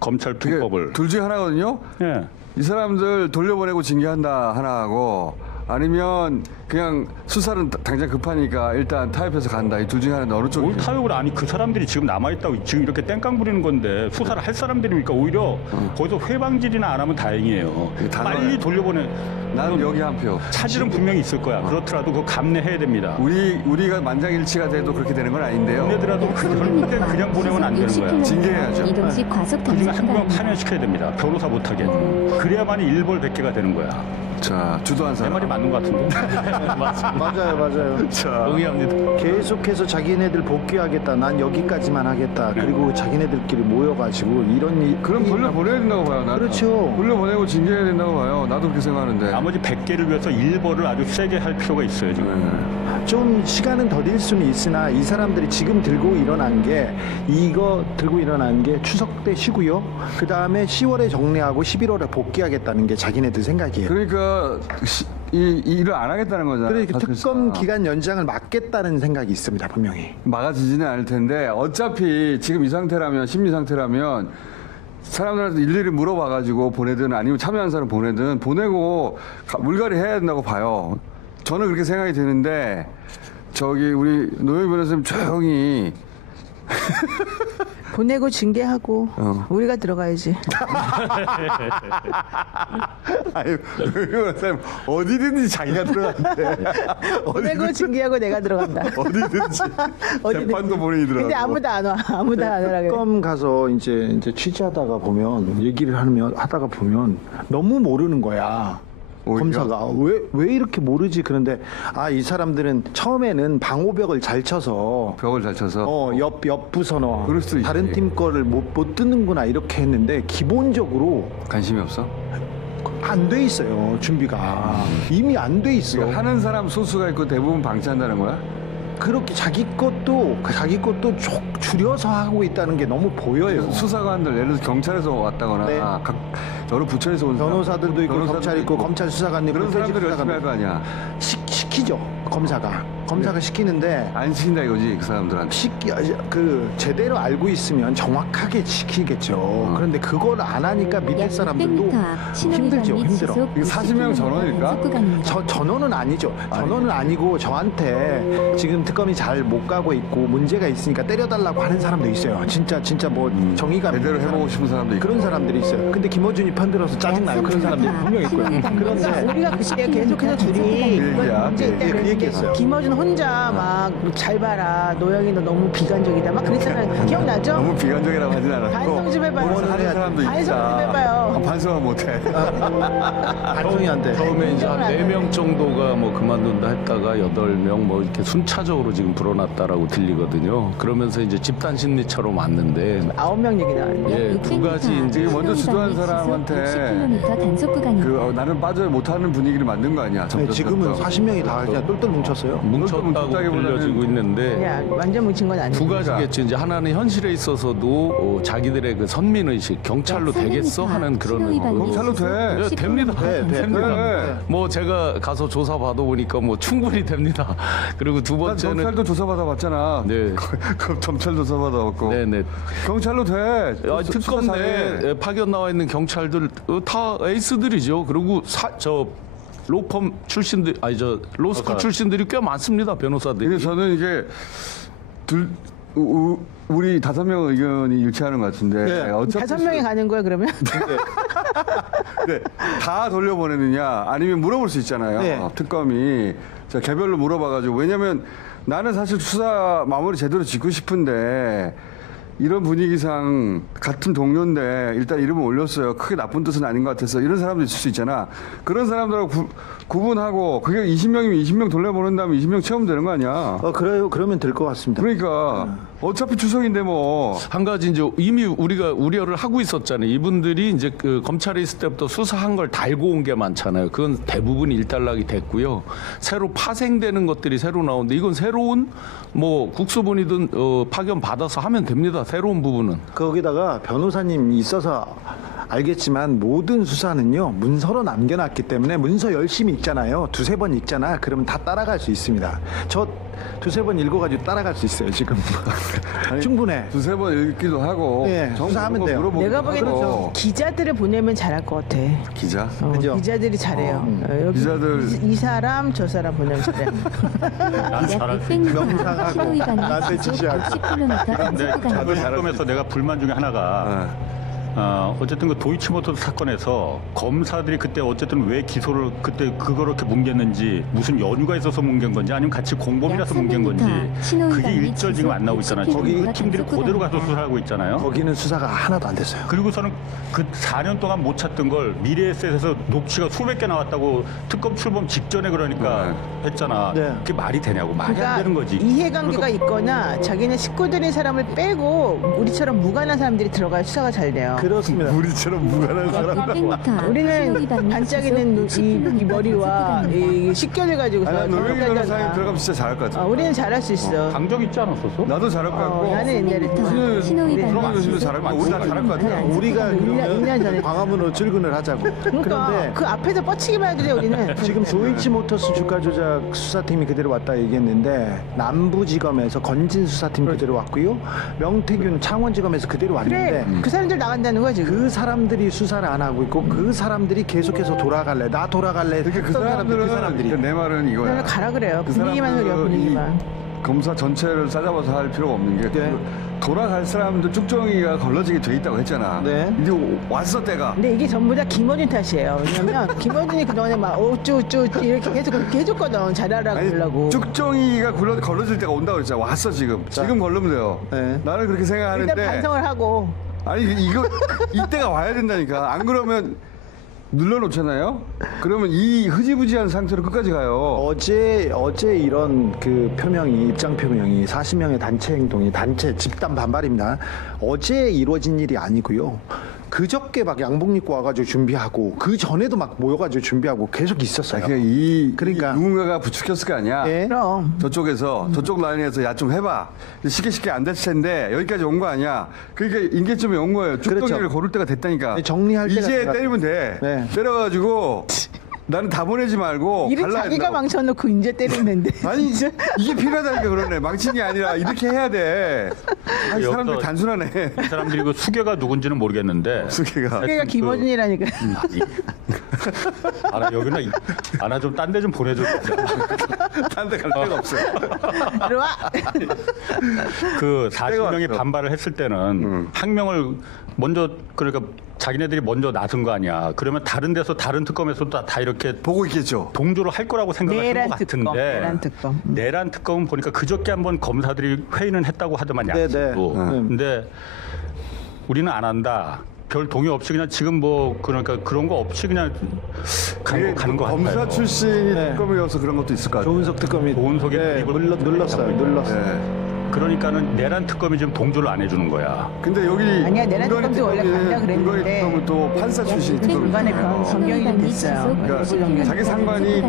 검찰총법을. 둘 중에 하나거든요. 예. 이 사람들 돌려보내고 징계한다 하나 하고 아니면 그냥 수사는 당장 급하니까 일단 타협해서 간다. 이 둘 중에 하나는 어느 쪽이? 뭘 타협을 아니 그 사람들이 지금 남아있다고 지금 이렇게 땡깡 부리는 건데 수사를 할 사람들이니까 오히려 거기서 회방질이나 안 하면 다행이에요. 빨리 돌려보내. 나는 여기 한 표. 차질은 분명히 있을 거야. 그렇더라도 그거 감내해야 됩니다. 우리가 만장일치가 돼도 그렇게 되는 건 아닌데요. 감내더라도 절대 그냥 보내면 안 되는 거야. 징계해야죠. 이동식 과속 그중에 단속 한 명은 구간입니다. 파면시켜야 됩니다. 변호사 못하게. 그래야만이 일벌백계가 되는 거야. 자, 주도한 내 사람. 말이 맞는 것 같은데. 맞아요. 자, 동의합니다. 계속해서 자기네들 복귀하겠다. 난 여기까지만 하겠다. 그리고 자기네들끼리 모여가지고 이런 그럼 돌려보내야 된다고 봐요. 나는. 그렇죠. 돌려보내고 징계해야 된다고 봐요. 나도 그렇게 생각하는데. 나머지 100개를 위해서 일벌을 아주 세게 할 필요가 있어요. 지금. 좀 시간은 더딜 수는 있으나 이 사람들이 지금 들고 일어난 게 추석 때 쉬고요. 그 다음에 10월에 정리하고 11월에 복귀하겠다는 게 자기네들 생각이에요. 그러니까 이 일을 안 하겠다는 거잖아요. 그러니까 특검 사실상. 기간 연장을 막겠다는 생각이 있습니다. 분명히. 막아지지는 않을 텐데 어차피 지금 이 상태라면 심리 상태라면 사람들한테 일일이 물어봐가지고 보내든 아니면 참여한 사람 보내든 보내고 물갈이 해야 된다고 봐요. 저는 그렇게 생각이 드는데 저기 우리 노영희 변호사님 조용히 보내고 징계하고 우리가 들어가야지. 아유 노영희 변호사님 어디든지 자기가 들어간대. 보내고 징계하고 내가 들어간다. 어디든지 재판도 본인이 들어가고. 근데 아무도 안 와. 아무도 안 오라 그래. 특검 가서 이제 취재하다가 보면 얘기를 하다가 보면 너무 모르는 거야. 오히려? 검사가 왜 이렇게 모르지? 그런데 이 사람들은 처음에는 방호벽을 잘 쳐서 벽을 잘 쳐서 옆 부서너 그럴 수도 있지. 다른 팀 거를 못 듣는구나 이렇게 했는데 기본적으로 관심이 없어? 안 돼 있어요. 준비가 이미 안 돼 있어. 그러니까 하는 사람 소수가 있고 대부분 방치한다는 거야? 그렇게 자기 것도 줄여서 하고 있다는 게 너무 보여요. 수사관들 예를 들어서 경찰에서 왔다거나 네. 각 여러 부처에서 온 변호사들도 있고 변호사들도 검찰 있고 검찰 수사관 있고 그런 사람들이 열심히 할 거 아니야. 시키죠. 검사가 시키는데 안 시킨다 이거지 그 사람들한테. 제대로 알고 있으면 정확하게 시키겠죠. 그런데 그걸 안 하니까 밑에 약 사람들도 600m 앞 힘들죠. 힘들어. 이거 40명 전원일까? 단속 구간입니다. 전원은 아니죠. 전원은 아니고 저한테 지금 특검이 잘 못 가고 있고 문제가 있으니까 때려달라고 하는 사람도 있어요. 진짜 뭐 정의가 제대로 해보고 싶은 사람도 있고. 그런 사람들이 있어요. 근데 김어준이 편들어서 짜증나요. 그런 사람들이 분명히 있고요. 그러니까 우리가 그때 계속해서 둘이 그 얘기야. 문제 있다 그 그랬는데 얘기했어요. 김어준 혼자 막 잘 봐라 노영이 너 너무 비관적이다 막 그랬잖아요. 기억나죠? 너무 비관적이라고 하진 않았고. 반성 좀 해봐요. 그거는 하는 사람도 있다. 반성 좀 해봐요. 반성은 못해. 반성이 안 돼. 처음에 이제 한 4명 정도가 뭐 그만둔다 했다가 8명 뭐 이렇게 순차적으로 지금 불어났다라고 들리거든요. 그러면서 이제 집단 심리처럼 왔는데 9명 얘기 나왔는데. 예, 두 가지 이제 먼저 주도한 사람한테 60km 단속 구간입니다. 나는 빠져 못하는 분위기를 만든 거 아니야. 네, 지금은 40명이 다 그냥 똘똘 뭉쳤어요. 뭉쳤다고 뭉쳤다기보다는 들려지고 있는데 그냥 완전 뭉친 건 아니고. 두 가지겠죠. 이제 하나는 현실에 있어서도 자기들의 그 선민의식, 경찰로 되겠어 하는 그런 경찰로 돼. 예, 됩니다. 됩니다. 돼. 뭐 제가 가서 조사 받아보니까 뭐 충분히 됩니다. 그리고 두 난 번째는 경찰도 조사받아 봤잖아. 네. 그 경찰 조사받아 봤고. 네네. 경찰로 돼. 특검 내에 파견 나와 있는 경찰들 다 에이스들이죠. 그리고 저 로펌 출신들 로스쿨 출신들이 꽤 많습니다. 변호사들이. 그래서 저는 이게 우리 5명 의견이 일치하는 것 같은데 네. 어차피 5명이 가는 거야 그러면? 네. 다 돌려보내느냐 아니면 물어볼 수 있잖아요. 네. 특검이 개별로 물어봐가지고 왜냐면 나는 사실 수사 마무리 제대로 짓고 싶은데 이런 분위기상 같은 동료인데 일단 이름을 올렸어요. 크게 나쁜 뜻은 아닌 것 같아서 이런 사람도 있을 수 있잖아. 그런 사람들하고 구분하고 그게 20명이면 20명 돌려보낸 다음에 20명 채우면 되는 거 아니야. 그래요. 그러면 될 것 같습니다. 그러니까 어차피 추석인데 뭐. 한 가지 이제 이미 우리가 우려를 하고 있었잖아요. 이분들이 이제 그 검찰에 있을 때부터 수사한 걸 달고 온 게 많잖아요. 그건 대부분 일단락이 됐고요. 새로 파생되는 것들이 새로 나오는데 이건 새로운 뭐 국수본이든 파견 받아서 하면 됩니다. 새로운 부분은. 거기다가 변호사님이 있어서 알겠지만 모든 수사는요 문서로 남겨놨기 때문에 문서 열심히 읽잖아요. 두세 번 읽잖아. 그러면 다 따라갈 수 있습니다. 저 두세 번 읽어가지고 따라갈 수 있어요 지금. 충분해. 두세 번 읽기도 하고. 예, 수사하면 돼요. 내가 보기에는 하고. 기자들을 보내면 잘할 것 같아. 기자? 그죠? 기자들이 잘해요. 여기 기자들. 이 사람 저 사람 보내면 잘해. 명상하고 나한테 지시하고. 10km 근데 단속 저도 구간입니다. 시점에서 내가 불만 중에 하나가 어쨌든 그 도이치모터스 사건에서 검사들이 그때 어쨌든 왜 기소를 그때 그걸 이렇게 뭉갰는지 무슨 연유가 있어서 뭉갠 건지 아니면 같이 공범이라서 약 뭉갠 건지 300m 신호위반 그게 및 일절 지금 안 나오고 있잖아요. 지속 거기 10km 팀들이 단속 그대로 가서 구간입니다. 수사하고 있잖아요. 거기는 수사가 하나도 안 됐어요. 그리고서는 그 4년 동안 못 찾던 걸 미래에셋에서 녹취가 수백 개 나왔다고 특검 출범 직전에 그러니까 했잖아. 네. 그게 말이 되냐고. 말이 안 그러니까 되는 거지. 이해관계가 그러니까 있거나 자기네 식구들인 사람을 빼고 우리처럼 무관한 사람들이 들어가야 수사가 잘 돼요. 그렇습니다. 우리처럼 무관한 사람. 약 600m 우리는 신호위반 및 반짝이는 지속 이 60km 머리와 단속 구간입니다. 이 식견을 가지고서 아, 노영희 저렇게 변호사님 하잖아. 들어가면 진짜 잘할 것 같아. 우리는 잘할 수 있어. 강적 있지 않았었어? 나도 잘할 것 같고. 나는 옛날에 신호위반 신호위반 및 교수도 지속 잘할 것 같고. 우리 다 잘할 것 같아. 우리가 1년 전에. 그러면 광화문으로 출근을 하자고. 그러니까 그런데 그 앞에서 뻗치기만 해도 돼 우리는. 지금 도이치모터스 주가 조작 수사팀이 그대로 왔다 얘기했는데 남부지검에서 건진 수사팀 그대로 왔고요. 명태균 창원지검에서 그대로 왔는데 그래 그 사람들 나간다는 거야 지금. 그 사람들이 수사를 안 하고 있고 그 사람들이 계속해서 돌아갈래 나 돌아갈래 그러니까 그 했던 사람들, 사람들은 내 말은 이거야. 그냥 가라 그래요. 그 분위기만 흐려 사람들은 분위기만. 검사 전체를 싸잡아서 할 필요가 없는 게 네. 돌아갈 사람들 쭉정이가 걸러지게 돼 있다고 했잖아. 네. 근데 왔어 때가. 근데 이게 전부 다 김어준 탓이에요. 왜냐면 김어준이 그동안에 막 어쭈쭈 이렇게 계속 그렇게 해줬거든. 잘하라 그러려고. 쭉정이가 걸러질 때가 온다고 그랬잖아. 왔어 지금. 지금 걸르면 돼요. 네. 나는 그렇게 생각하는데. 일단 반성을 하고. 아니 이거 이때가 와야 된다니까. 안 그러면 눌러놓잖아요. 그러면 이 흐지부지한 상태로 끝까지 가요. 어제 이런 그 표명이 입장 표명이 40명의 단체 행동이 단체 집단 반발입니다. 어제 이루어진 일이 아니고요. 그저께 막 양복 입고 와가지고 준비하고 그 전에도 막 모여가지고 준비하고 계속 있었어요. 그러니까 누군가가 부추겼을 거 아니야. 예? 그럼. 저쪽에서 저쪽 라인에서 야 좀 해봐. 쉽게 안 됐을 텐데 여기까지 온 거 아니야. 그러니까 인계점에 온 거예요. 쭉덩이를 그렇죠. 고를 때가 됐다니까. 네, 정리할 때가 이제 돼가지고. 때리면 돼. 네. 때려가지고 나는 다 보내지 말고 일은 갈라야 자기가 된다고. 망쳐놓고 이제 때리면 된대. 아니 이게 필요하다니까 그러네. 망친이 아니라 이렇게 해야 돼. 아니, 사람들 여기서 단순하네. 이 사람들이 그 수계가 누군지는 모르겠는데 수계가. 그게가 김어준이라니까. 여기는 아나 좀 딴 데 좀 보내줘. 딴 데 갈 데가 없어. 들어와. 그 때가 40명이 왔어. 반발을 했을 때는 항명을 먼저 그러니까 자기네들이 먼저 나선 거 아니야. 그러면 다른 데서 다른 특검에서도 다 이렇게 보고 있겠죠. 동조를 할 거라고 생각하는 내란 것 특검, 같은데 내란 특검. 내란 특검은 보니까 그저께 한번 검사들이 회의는 했다고 하더만 네, 네. 양식으로. 근데 우리는 안 한다. 별 동의 없이 그냥 지금 뭐 그러니까 그런 거 없이 그냥 가는 거 검사 같아요. 출신이 네. 특검이어서 그런 것도 있을 것 같아요. 조은석 특검이 조은석이 네, 입을 눌렀어요. 네. 그러니까는 내란 특검이 지금 동조를 안 해주는 거야. 근데 여기 아니야, 내란 김건희 특검도 원래 특검은 간다 그랬는데. 김건희 특검은 또 판사 출신 중간에 특검이잖아요. 변경이 좀 됐어요. 그러니까 자기 상관이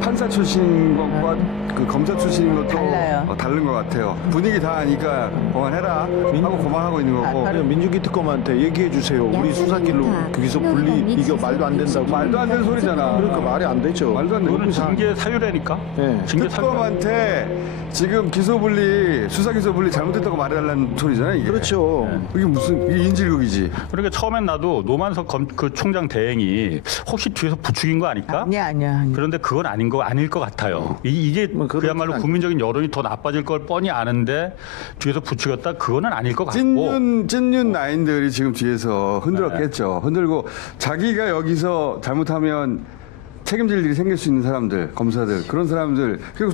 판사 출신 것과 그 검사 출신인 것도 달라요. 다른 것 같아요. 분위기 다 아니까 그만해라 하고 그만하고 있는 거고. 아니, 민주기 특검한테 얘기해 주세요. 우리 수사길로 거기서 분리 이거 말도 안 된다고. 말도 안 되는 소리잖아. 그러니까 말이 안 되죠. 말도 안 되는 이거는 소리잖아. 징계 사유라니까. 네. 징계 사유. 특검한테 지금 기소분리 수사기소분리 잘못됐다고 말해달라는 소리잖아요. 이게. 그렇죠. 이게 무슨 이게 인질극이지. 그러니까 처음엔 나도 노만석 그 총장 대행이 혹시 뒤에서 부추긴 거 아닐까? 아니야. 그런데 그건 아닐 것 같아요. 이게 뭐 그렇진 그야말로 않- 국민적인 여론이 더 나빠질 걸 뻔히 아는데 뒤에서 부추겼다? 그거는 아닐 것 같고. 찐윤 라인들이 지금 뒤에서 흔들었겠죠. 흔들고 자기가 여기서 잘못하면 책임질 일이 생길 수 있는 사람들, 검사들, 그런 사람들 그리고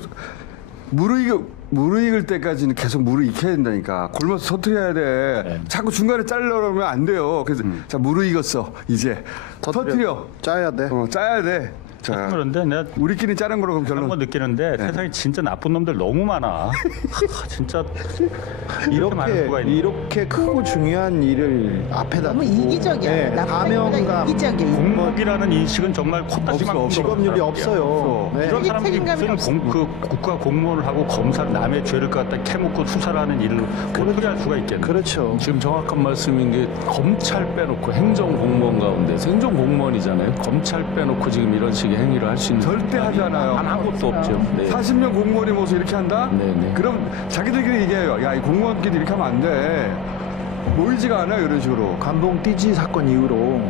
무르익을 때까지는 계속 무르익혀야 된다니까. 골면서 터트려야 돼. 네. 자꾸 중간에 자르려면 안 돼요. 그래서 자 무르익었어. 이제 터트려. 짜야 돼. 짜야 돼. 자, 그런데 내가 우리끼리 자른 거로 그럼 그런 결론. 거 느끼는데 세상에 진짜 나쁜 놈들 너무 많아. 진짜 이렇게 많을 수가 있네. 이렇게 크고 중요한 일을 앞에다 너무 두고, 이기적이야. 네, 나쁘다기보다 사명감, 이기적이야. 공무원이라는 인식은 정말 코딱지만큼 직업률이 없어요. 네. 이런 사람들이 책임감이 무슨 국가 공무원을 하고 검사를 남의 죄를 갖다 캐묻고 수사를 하는 일을 어떻게 할 수가 있겠냐. 그렇죠. 지금 정확한 말씀인 게 검찰 빼놓고 행정공무원 가운데서 행정공무원이잖아요. 검찰 빼놓고 지금 이런 식의 행위를 할 수 있는 절대 하지 않아요. 아무것도 없죠. 네. 40년 공무원이 모여서 이렇게 한다? 네네. 그럼 자기들끼리 얘기해요. 야, 이 공무원끼리 이렇게 하면 안 돼. 모이지가 않아요, 이런 식으로. 감봉 띠지 사건 이후로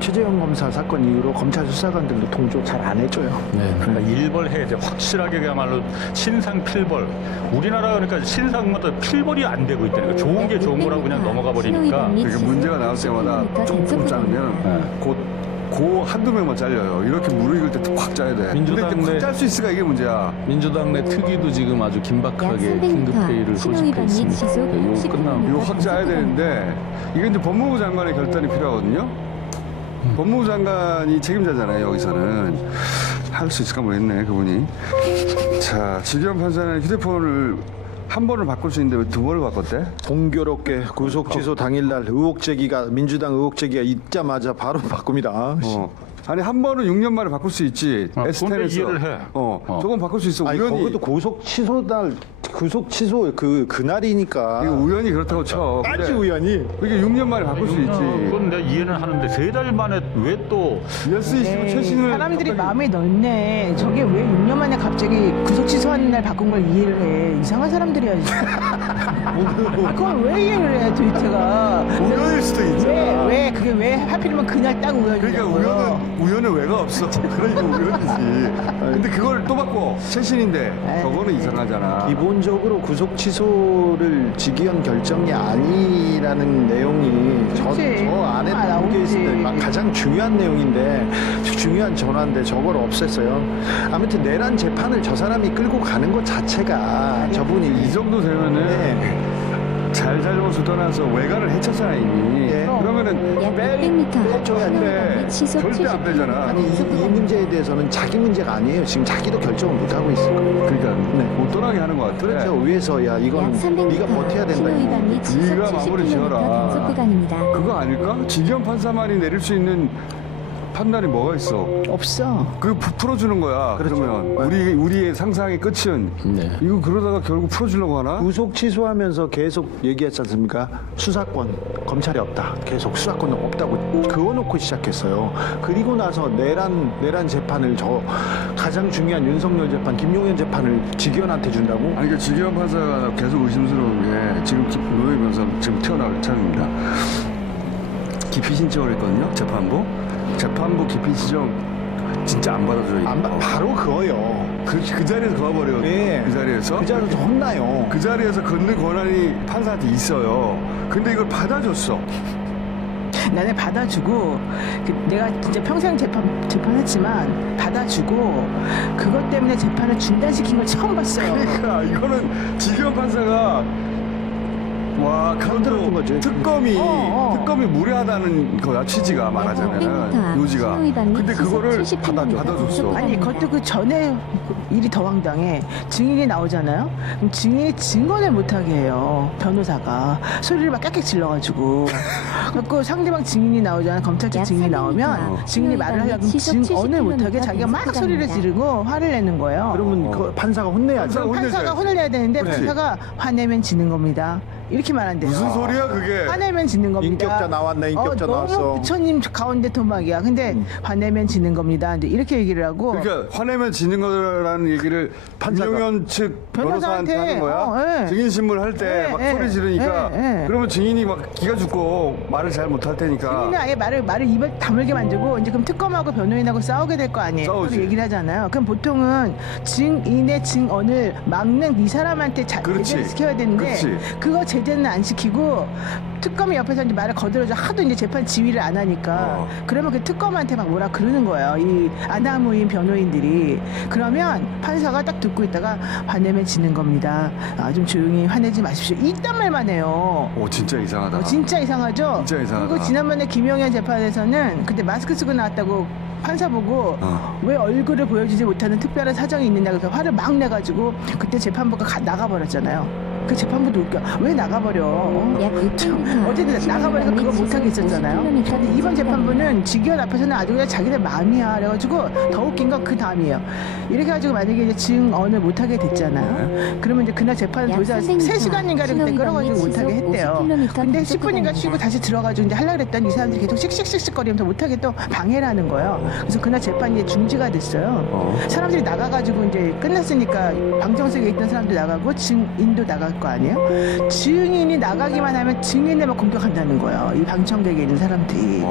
최재형 검사 사건 이후로 검찰 수사관들도 동조 잘 안 해줘요. 네. 그러니까 일벌해야 돼. 확실하게 그야말로 신상 필벌. 우리나라 그러니까 신상마다 필벌이 안 되고 있다니까. 좋은 게 좋은 거라고 그냥 넘어가 버리니까. 그러니까 문제가 나올 때마다 조금 자르면 고 한두 명만 잘려요. 이렇게 무르익을 때 확 짜야 돼. 민주당 근데 내- 확 짤 수 있을까 이게 문제야. 민주당 내 특위도 지금 아주 긴박하게 약 300m 긴급회의를 신호 위반 및 소집했습니다. 시속 네, 요거 60km. 끝나면 이거 확 짜야 되는데 이게 이제 법무부 장관의 결단이 필요하거든요. 법무부 장관이 책임자잖아요. 여기서는 할 수 있을까 모르겠네 그분이. 자, 지기현 판사는 휴대폰을 한 번을 바꿀 수 있는데 왜 두 번을 바꿨대? 공교롭게 구속 취소 당일날 의혹 제기가 민주당 의혹 제기가 있자마자 바로 바꿉니다. 아니 한 번은 6년 만에 바꿀 수 있지. 그건 S10에서. 이해를 해. 저건 바꿀 수 있어. 아니 우연히. 거기도 구속 취소날 구속 취소 그날이니까 이거 우연히 그렇다고 쳐. 아주 근데 우연히 그게 6년 만에 바꿀 수 있지. 그건 내가 이해는 하는데 3달 만에 왜 또 열수 있으면 최신을 사람들이 갑자기- 마음이 넓네. 저게 왜 6년 만에 갑자기 구속 취소하는 날 바꾼 걸 이해를 해. 이상한 사람들이야. 그걸 왜 이해를 해, 도대체가. 우연일 수도 있잖아. 왜 그게 왜 하필이면 그날 딱 우연이냐고요. 그러니까 우연은 왜가 없어. 그러니까 우연이지. 근데 그걸 또 바꿔. 최신인데 저거는 이상하잖아. 기본적으로 구속 취소를 직위원 결정이 아니라는 내용이 저 그치. 안에 아, 담겨 나오지. 있을 때 가장 중요한 내용인데 중요한 전화인데 저걸 없앴어요. 아무튼 내란 재판을 저 사람이 끌고 가는 것 자체가 저분이 이 정도 되면은 네. 잘못을 떠나서 외관을 해쳤잖아 이미. 네. 그러면은 약 빼줘야 600m 돼. 신호 위반 및 시속 절대 안 70km. 빼잖아. 아니 이 문제에 대해서는 자기 문제가 아니에요. 지금 자기도 결정을 못 하고 있을 거예요. 그러니까 네. 못 떠나게 하는 것 같아. 그렇죠. 위에서 야 이건 약 네가 300m 버텨야 된다. 신호 위반 및 시속 네가 마무리 70km 지어라. 단속 구간입니다. 그거 아닐까? 지기현 판사만이 내릴 수 있는 판단이 뭐가 있어? 없어. 그 풀어주는 거야. 그렇죠. 그러면 우리의 상상의 끝은 네. 이거 그러다가 결국 풀어주려고 하나? 구속 취소하면서 계속 얘기했지 않습니까? 수사권 검찰이 없다. 계속 수사권은 없다고 그어놓고 시작했어요. 그리고 나서 내란 재판을 가장 중요한 윤석열 재판, 김용현 재판을 직위원한테 준다고? 아니 그 지기현 판사가 계속 의심스러운 게 지금 노예 변호사 지금 태어날 차례입니다. 기피 신청을 했거든요. 재판부 기피 신청 진짜 안 받아줘요. 이거. 바로 그어요. 그 자리에서 그어버려. 네. 그 자리에서. 그 자리에서 혼나요. 그 자리에서 걷는 권한이 판사한테 있어요. 근데 이걸 받아줬어. 나는 받아주고 내가 진짜 평생 재판했지만 받아주고 그것 때문에 재판을 중단시킨 걸 처음 봤어요. 그러니까 이거는 지기현 판사가 와 만들어준 거지. 특검이 무례하다는 거야 취지가 말하자면 요지가. 근데 그거를 받아줬어. 아니 그것도 그 전에 일이 더 황당해. 증인이 나오잖아요. 그럼 증인이 증언을 못하게 해요. 변호사가 소리를 막 깍깍 질러가지고. 그래서 상대방 증인이 나오잖아. 검찰 측 증인이 나오면 증인이 말을 하려면 증언을 못하게 자기가 막 소리를 지르고 화를 내는 거예요. 그러면 그 판사가 혼내야죠. 그럼 판사가 혼을 내야 되는데 그렇지. 판사가 화내면 지는 겁니다. 이렇게 말한대요. 무슨 소리야 그게? 화내면 지는 겁니다. 인격자 나왔네, 인격자 나왔어. 너무 부처님 가운데 토막이야. 근데 화내면 지는 겁니다. 근데 이렇게 얘기를 하고. 그러니까 화내면 지는 거라는 얘기를 김용현 측 변호사한테 하는 거야? 예. 증인 신문 할 때 막 예, 소리 지르니까 예. 그러면 증인이 막 기가 죽고 말을 잘 못할 테니까. 증인은 아예 말을 입을 다물게 만들고 이제 그럼 특검하고 변호인하고 싸우게 될 거 아니에요. 싸우지. 그렇게 얘기를 하잖아요. 그럼 보통은 증인의 증언을 막는 이 사람한테 그렇지. 얘기를 시켜야 되는데 그렇지. 그거 제재는 안 시키고 특검이 옆에서 이제 말을 거들어줘 하도 이제 재판 지휘를 안 하니까 그러면 그 특검한테 막 뭐라 그러는 거예요. 이 아나무인 변호인들이. 그러면 판사가 딱 듣고 있다가 화내면 지는 겁니다. 좀 조용히 화내지 마십시오. 이딴 말만 해요. 오 진짜 이상하다. 진짜 이상하죠? 진짜 이상하다. 그리고 지난번에 김용현 재판에서는 그때 마스크 쓰고 나왔다고 판사 보고 왜 얼굴을 보여주지 못하는 특별한 사정이 있느냐 그래서 화를 막 내가지고 그때 재판부가 나가버렸잖아요. 그 재판부도 웃겨. 왜 나가버려? 어쨌든 나가버려서 그거 못하게 있었잖아요. 근데 이번 재판부는 직위원 앞에서는 아주 그냥 자기들 마음이야. 그래가지고 더 웃긴 건 그 다음이에요. 이렇게 해가지고 만약에 이제 증언을 못하게 됐잖아요. 그러면 이제 그날 재판을 더 이상 3시간인가를 그때 끌어가지고 못하게 했대요. 근데 10분인가 쉬고 다시 들어가지고 이제 하려고 그랬더니 이 사람들이 계속 씩씩씩씩거리면서 못하게 또 방해를 하는 거예요. 그래서 그날 재판이 이제 중지가 됐어요. 사람들이 나가가지고 이제 끝났으니까 방청석에 있던 사람들 나가고 증인도 나갈 거 아니에요? 증인이 나가기만 하면 증인을 막 공격한다는 거예요. 이 방청객에 있는 사람들이.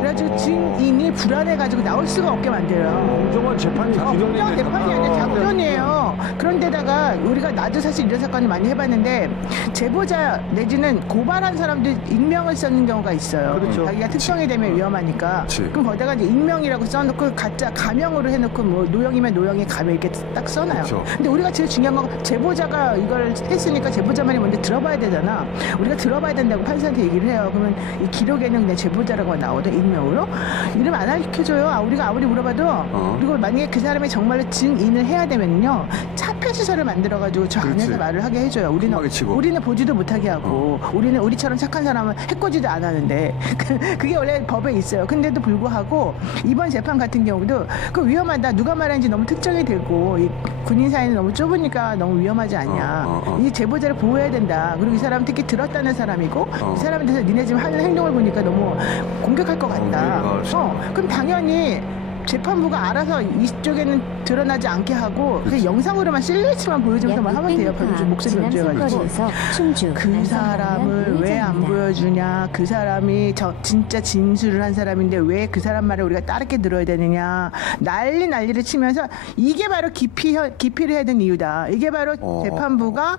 그래가지고 증인이 불안해가지고 나올 수가 없게 만들어요. 공정한 재판이 공정한 재판이 아니라 작전이에요. 그런데다가 우리가 나도 사실 이런 사건을 많이 해봤는데 제보자 내지는 고발한 사람들 익명을 쓰는 경우가 있어요. 그렇죠. 자기가 특정이 되면 위험하니까. 그럼 거기다가 이제 익명이라고 써놓고 가짜 가명으로 해놓고 뭐 노영이면 노영이 가명 이렇게 딱 써놔요. 그렇죠. 근데 우리가 제일 중요한 건 제보자가 이걸 했으니까 제보자 말이 먼저 들어봐야 되잖아. 우리가 들어봐야 된다고 판사한테 얘기를 해요. 그러면 이 기록에는 그냥 제보자라고 나오든 익명으로 이름 안 알려줘요. 우리가 아무리 물어봐도. 그리고 만약에 그 사람이 정말로 증인을 해야 되면요 차폐 시설을 만들어가지고 저 안에서 말을 하게 해줘요. 우리는 보지도 못하게 하고 우리는 우리처럼 착한 사람은 해코지도 안 하는데 그게 원래 법에 있어요. 근데도 불구하고 이번 재판 같은 경우도 그 위험하다. 누가 말하는지 너무 특정이 되고 이 군인 사이는 너무 좁으니까 너무 위험하지 않냐. 이 제보자를 보호해야 된다. 그리고 이 사람 특히 들었다는 사람이고 이 사람에 대해서 니네 지금 하는 행동을 보니까 너무 공격할 것 같다. 그럼 당연히 재판부가 알아서 이쪽에는 드러나지 않게 하고 그 영상으로만 실루엣만 보여주면서만 하면 돼요. 변호사 목소리 연주해가지고 그 사람을 왜 안 보여주냐. 그 사람이 진짜 진술을 한 사람인데 왜 그 사람 말을 우리가 따르게 들어야 되느냐. 난리를 치면서 이게 바로 기피를 해야 되는 이유다. 이게 바로 재판부가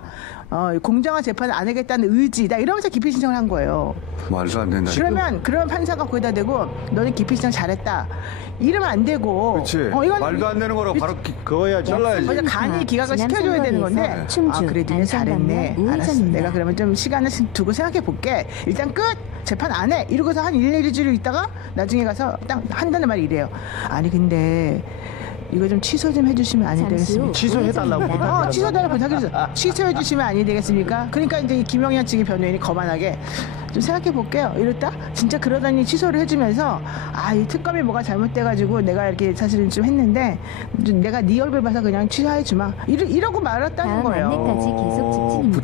공정한 재판을 안 하겠다는 의지다. 이러면서 기피 신청을 한 거예요. 말도 안 된다. 그러면 판사가 거기다 대고 너는 기피 신청 잘했다. 이러면 안 되고. 그렇지. 이건 말도 안 되는 거라고 바로 그어야지. 잘라야지. 먼저 간이 기각을 시켜줘야 되는 건데. 그래도 니네 잘했네. 알았어. 내가 그러면 좀 시간을 두고 생각해 볼게. 일단 끝. 재판 안 해. 이러고서 한 1, 2주를 있다가 나중에 가서 딱 한다는 말이 이래요. 아니 근데 이거 좀 취소 좀 해주시면 아니 되겠습니까? 취소해달라고 부탁. 취소해달라고 부탁해서 취소해주시면 아니 되겠습니까? 그러니까 이제 이 김영현 측의 변호인이 거만하게 좀 생각해 볼게요. 이랬다 진짜 그러더니 취소를 해주면서 이 특검이 뭐가 잘못돼가지고 내가 이렇게 사실은 좀 했는데 내가 네 얼굴 봐서 그냥 취하해주마. 이러고 말았다는 거예요. 안내까지 계속 집중입니다.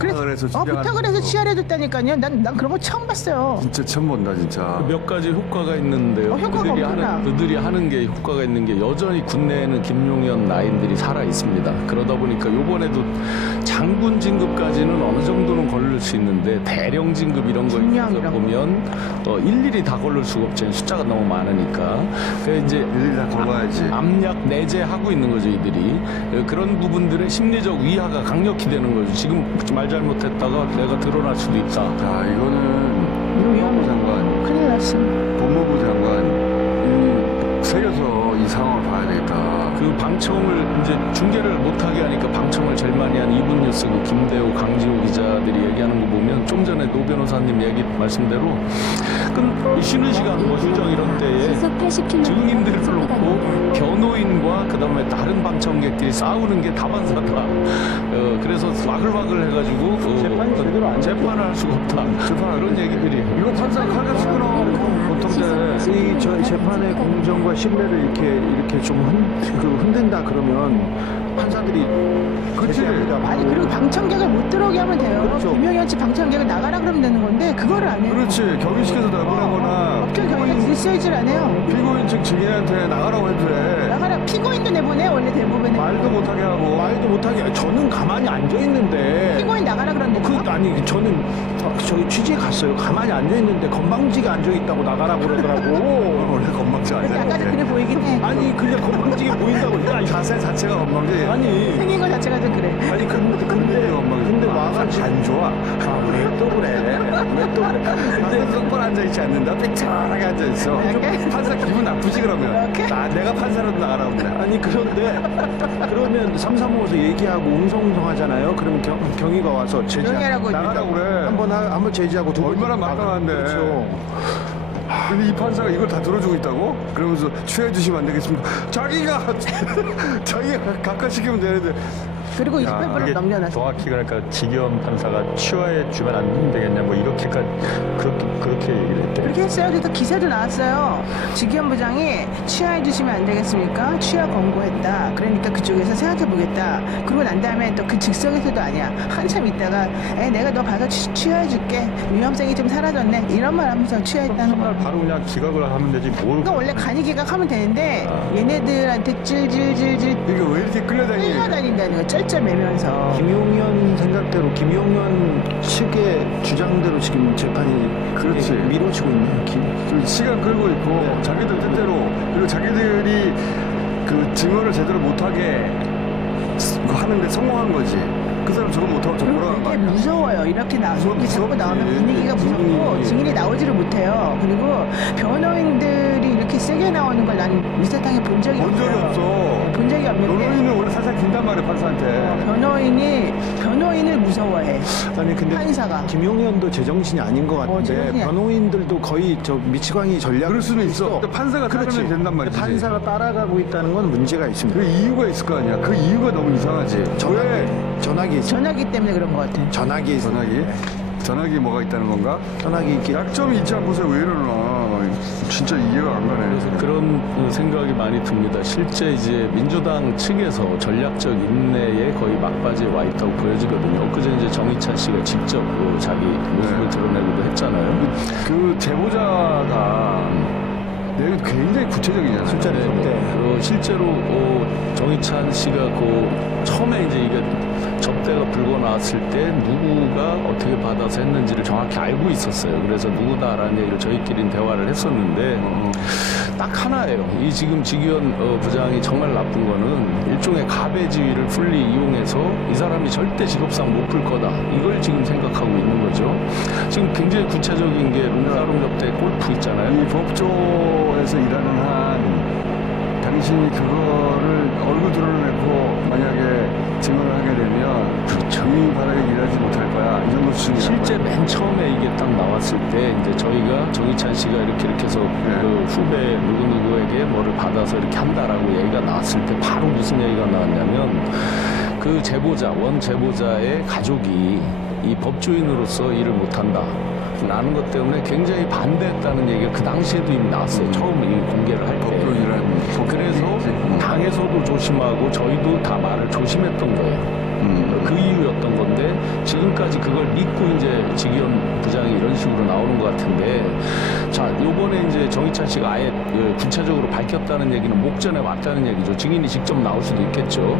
부탁을 해서 취하해줬다니까요. 난 그런 거 처음 봤어요. 진짜 처음 본다 진짜. 몇 가지 효과가 있는데요. 효과가 그들이 하는 게 효과가 있는 게 여전히 국내에는 김용현 라인들이 살아 있습니다. 그러다 보니까 요번에도 장군 진급까지는 어느 정도는 걸릴 수 있는데 대령 진급 이런 거에 보면 일일이 다 걸릴 수가 없잖아요. 숫자가 너무 많으니까. 그래서 이제 일일이 다 걸어야지. 압력 내재하고 있는 거죠, 이들이. 그런 부분들의 심리적 위화가 강력히 되는 거죠. 지금 말 잘못했다가 내가 드러날 수도 있다. 자, 이거는 법무부 장관, 큰일 났습니다. 법무부 장관 새겨서 이 상황을 봐야 되겠다. 그 방청을 이제 중계를 못하게 하니까 방청을 제일 많이 한 이분 뉴스 그 김대호, 강지호 기자들이 얘기하는 거 보면 좀 전에 노 변호사님 말씀대로 쉬는 시간 뭐 휴정 이런 때에 증인들을 놓고 변호인과 그다음에 다른 방청객들이 싸우는 게 다반사다. 그래서 와글와글 해가지고 재판이 제대로 안 재판을 할 수가 없다. 그런 얘기들이. 이거 판사 칼같이 끊어. 보통 이 재판의 공정과 신뢰를 이렇게 좀 흔든다 그러면 판사들이 제재합니다. 아니 그리고 방청객을 못 들어오게 하면 돼요. 그렇죠. 김용현 씨 방청객을 나가라 그러면 되는 건데 그거를 안 해요. 그렇지. 격리시켜서 내보내거나. 법정 격리 일서이질 안 해요. 피고인 측 증인한테 나가라고 해도 돼. 나가라. 피고인도 내보내 원래 대부분. 말도 못하게 하고. 말도 못하게. 저는 가만히 앉아 있는데. 피고인 나가라 그러는데. 아니 저는 저기 취재 갔어요. 가만히 앉아 있는데 건방지게 앉아 있다고 나가라고 그러더라고. 원래 건방지 아까 아니야. 그래 보이긴 해. 아니 그냥 건방지게 보인다고. 자세 자체가 건방지. 아니 생긴 거 자체가 좀 그래. 아니 근데 와가지고 안 좋아. 왜 또 그래? 왜 또 그래? 근데 똑바로 앉아있지 않는다. 빽빽하게 앉아있어. 판사 기분 나쁘지 그러면. 내가 판사라도 나가라고 그래. 아니 그런데 그러면 335에서 얘기하고 웅성웅성하잖아요. 그러면 경위가 와서 조용히하라고 나가라고 그래. 한번 제지하고 두 번. 얼마나 막강한데. 그렇죠. 근데 이 판사가 이걸 다 들어주고 있다고? 그러면서 취해 주시면 안 되겠습니까? 자기가 각하시키면 되는데. 그리고 28분을 이게 넘겨놨어. 정확히 그러니까 지기현 판사가 취하해 주면 안 되겠냐 뭐 이렇게까지 그렇게 얘기를 했대. 그렇게 했어요. 그래서 기사도 나왔어요. 지기현 부장이 취하해 주시면 안 되겠습니까? 취하 권고했다. 그러니까 그쪽에서 생각해 보겠다. 그러고 난 다음에 또 그 즉석에서도 아니야. 한참 있다가 내가 너 봐서 취하해 줄게. 위험성이 좀 사라졌네. 이런 말 하면서 취하했다는 거. 바로 그냥 기각을 하면 되지 뭘. 그러니까 원래 간이 기각하면 되는데 얘네들한테 찔찔찔찔 이거 왜 이렇게 끌려다닌다는 거. 쩔쩔매면서. 김용현 생각대로 김용현 측의 주장대로 지금 재판이 그렇지. 미뤄지고 있네요. 좀 시간 끌고 있고 자기들 뜻대로 그리고 자기들이 그 증언을 제대로 못하게 하는데 성공한 거지. 그 사람 저거 못하고 저거 뭐라 되게 무서워요. 이렇게 이렇게 자꾸 나오면 분위기가 무섭고 증인이 나오지를 못해요. 그리고 변호인들이 이렇게 세게 나오는 걸 난 이 세상에 본 적이 없어요. 본 적이 없는데 변호인은 원래 살살 긴단 말이야 판사한테. 변호인을 무서워해. 아니 근데 판사가. 김용현도 제정신이 아닌 것 같은데 제정신이 변호인들도 거의 저 미치광이 전략. 그럴 수는 있어. 근데 판사가 따르면 된단 말이지. 판사가 따라가고 있다는 건 문제가 있습니다. 그 이유가 있을 거 아니야. 그 이유가 너무 이상하지. 전화기 때문에 그런 것 같아. 전화기 뭐가 있다는 건가? 전화기 있기. 약점이 있지 않고서 왜 이러나. 진짜 이해가 안 가네. 그래서 그런 생각이 많이 듭니다. 실제 이제 민주당 측에서 전략적 인내에 거의 막바지에 와 있다고 보여지거든요. 엊그제 이제 정의찬 씨가 직접 자기 모습을 드러내기도 했잖아요. 그 제보자가 내용이 굉장히 구체적이잖아요. 숫자를 때. 실제로 정의찬 씨가 그 처음에 이제 이게 접대가 불고 나왔을 때 누구가 어떻게 받아서 했는지를 정확히 알고 있었어요. 그래서 누구다라는 얘기를 저희끼리 대화를 했었는데 딱 하나예요. 이 지금 지기현 부장이 정말 나쁜 거는 일종의 가배지위를 풀리 이용해서 이 사람이 절대 직업상 못 풀 거다. 이걸 지금 생각하고 있는 거죠. 지금 굉장히 구체적인 게 롱사롱 접대 골프 있잖아요. 이 법조에서 일하는 한 당신이 그거를 얼굴 드러내고 만약에 증언을 하게 되면 그렇죠. 이 바닥에 일하지 못할 거야. 이 정도 수준이야. 실제 맨 처음에 이게 딱 나왔을 때 이제 저희가 정의찬 씨가 이렇게 해서 그 후배 누구누구에게 뭐를 받아서 이렇게 한다라고 얘기가 나왔을 때 바로 무슨 얘기가 나왔냐면 그 제보자, 원 제보자의 가족이 이 법조인으로서 일을 못한다. 라는 것 때문에 굉장히 반대했다는 얘기가 그 당시에도 이미 나왔어요. 처음 이 공개를 할 때. 그래서 당에서도 조심하고 저희도 다 말을 조심했던 거예요. 그 이유였던 건데 지금까지 그걸 믿고 이제 지기현 부장이 이런 식으로 나오는 것 같은데 자 요번에 이제 정의찬 씨가 아예 구체적으로 밝혔다는 얘기는 목전에 왔다는 얘기죠. 증인이 직접 나올 수도 있겠죠.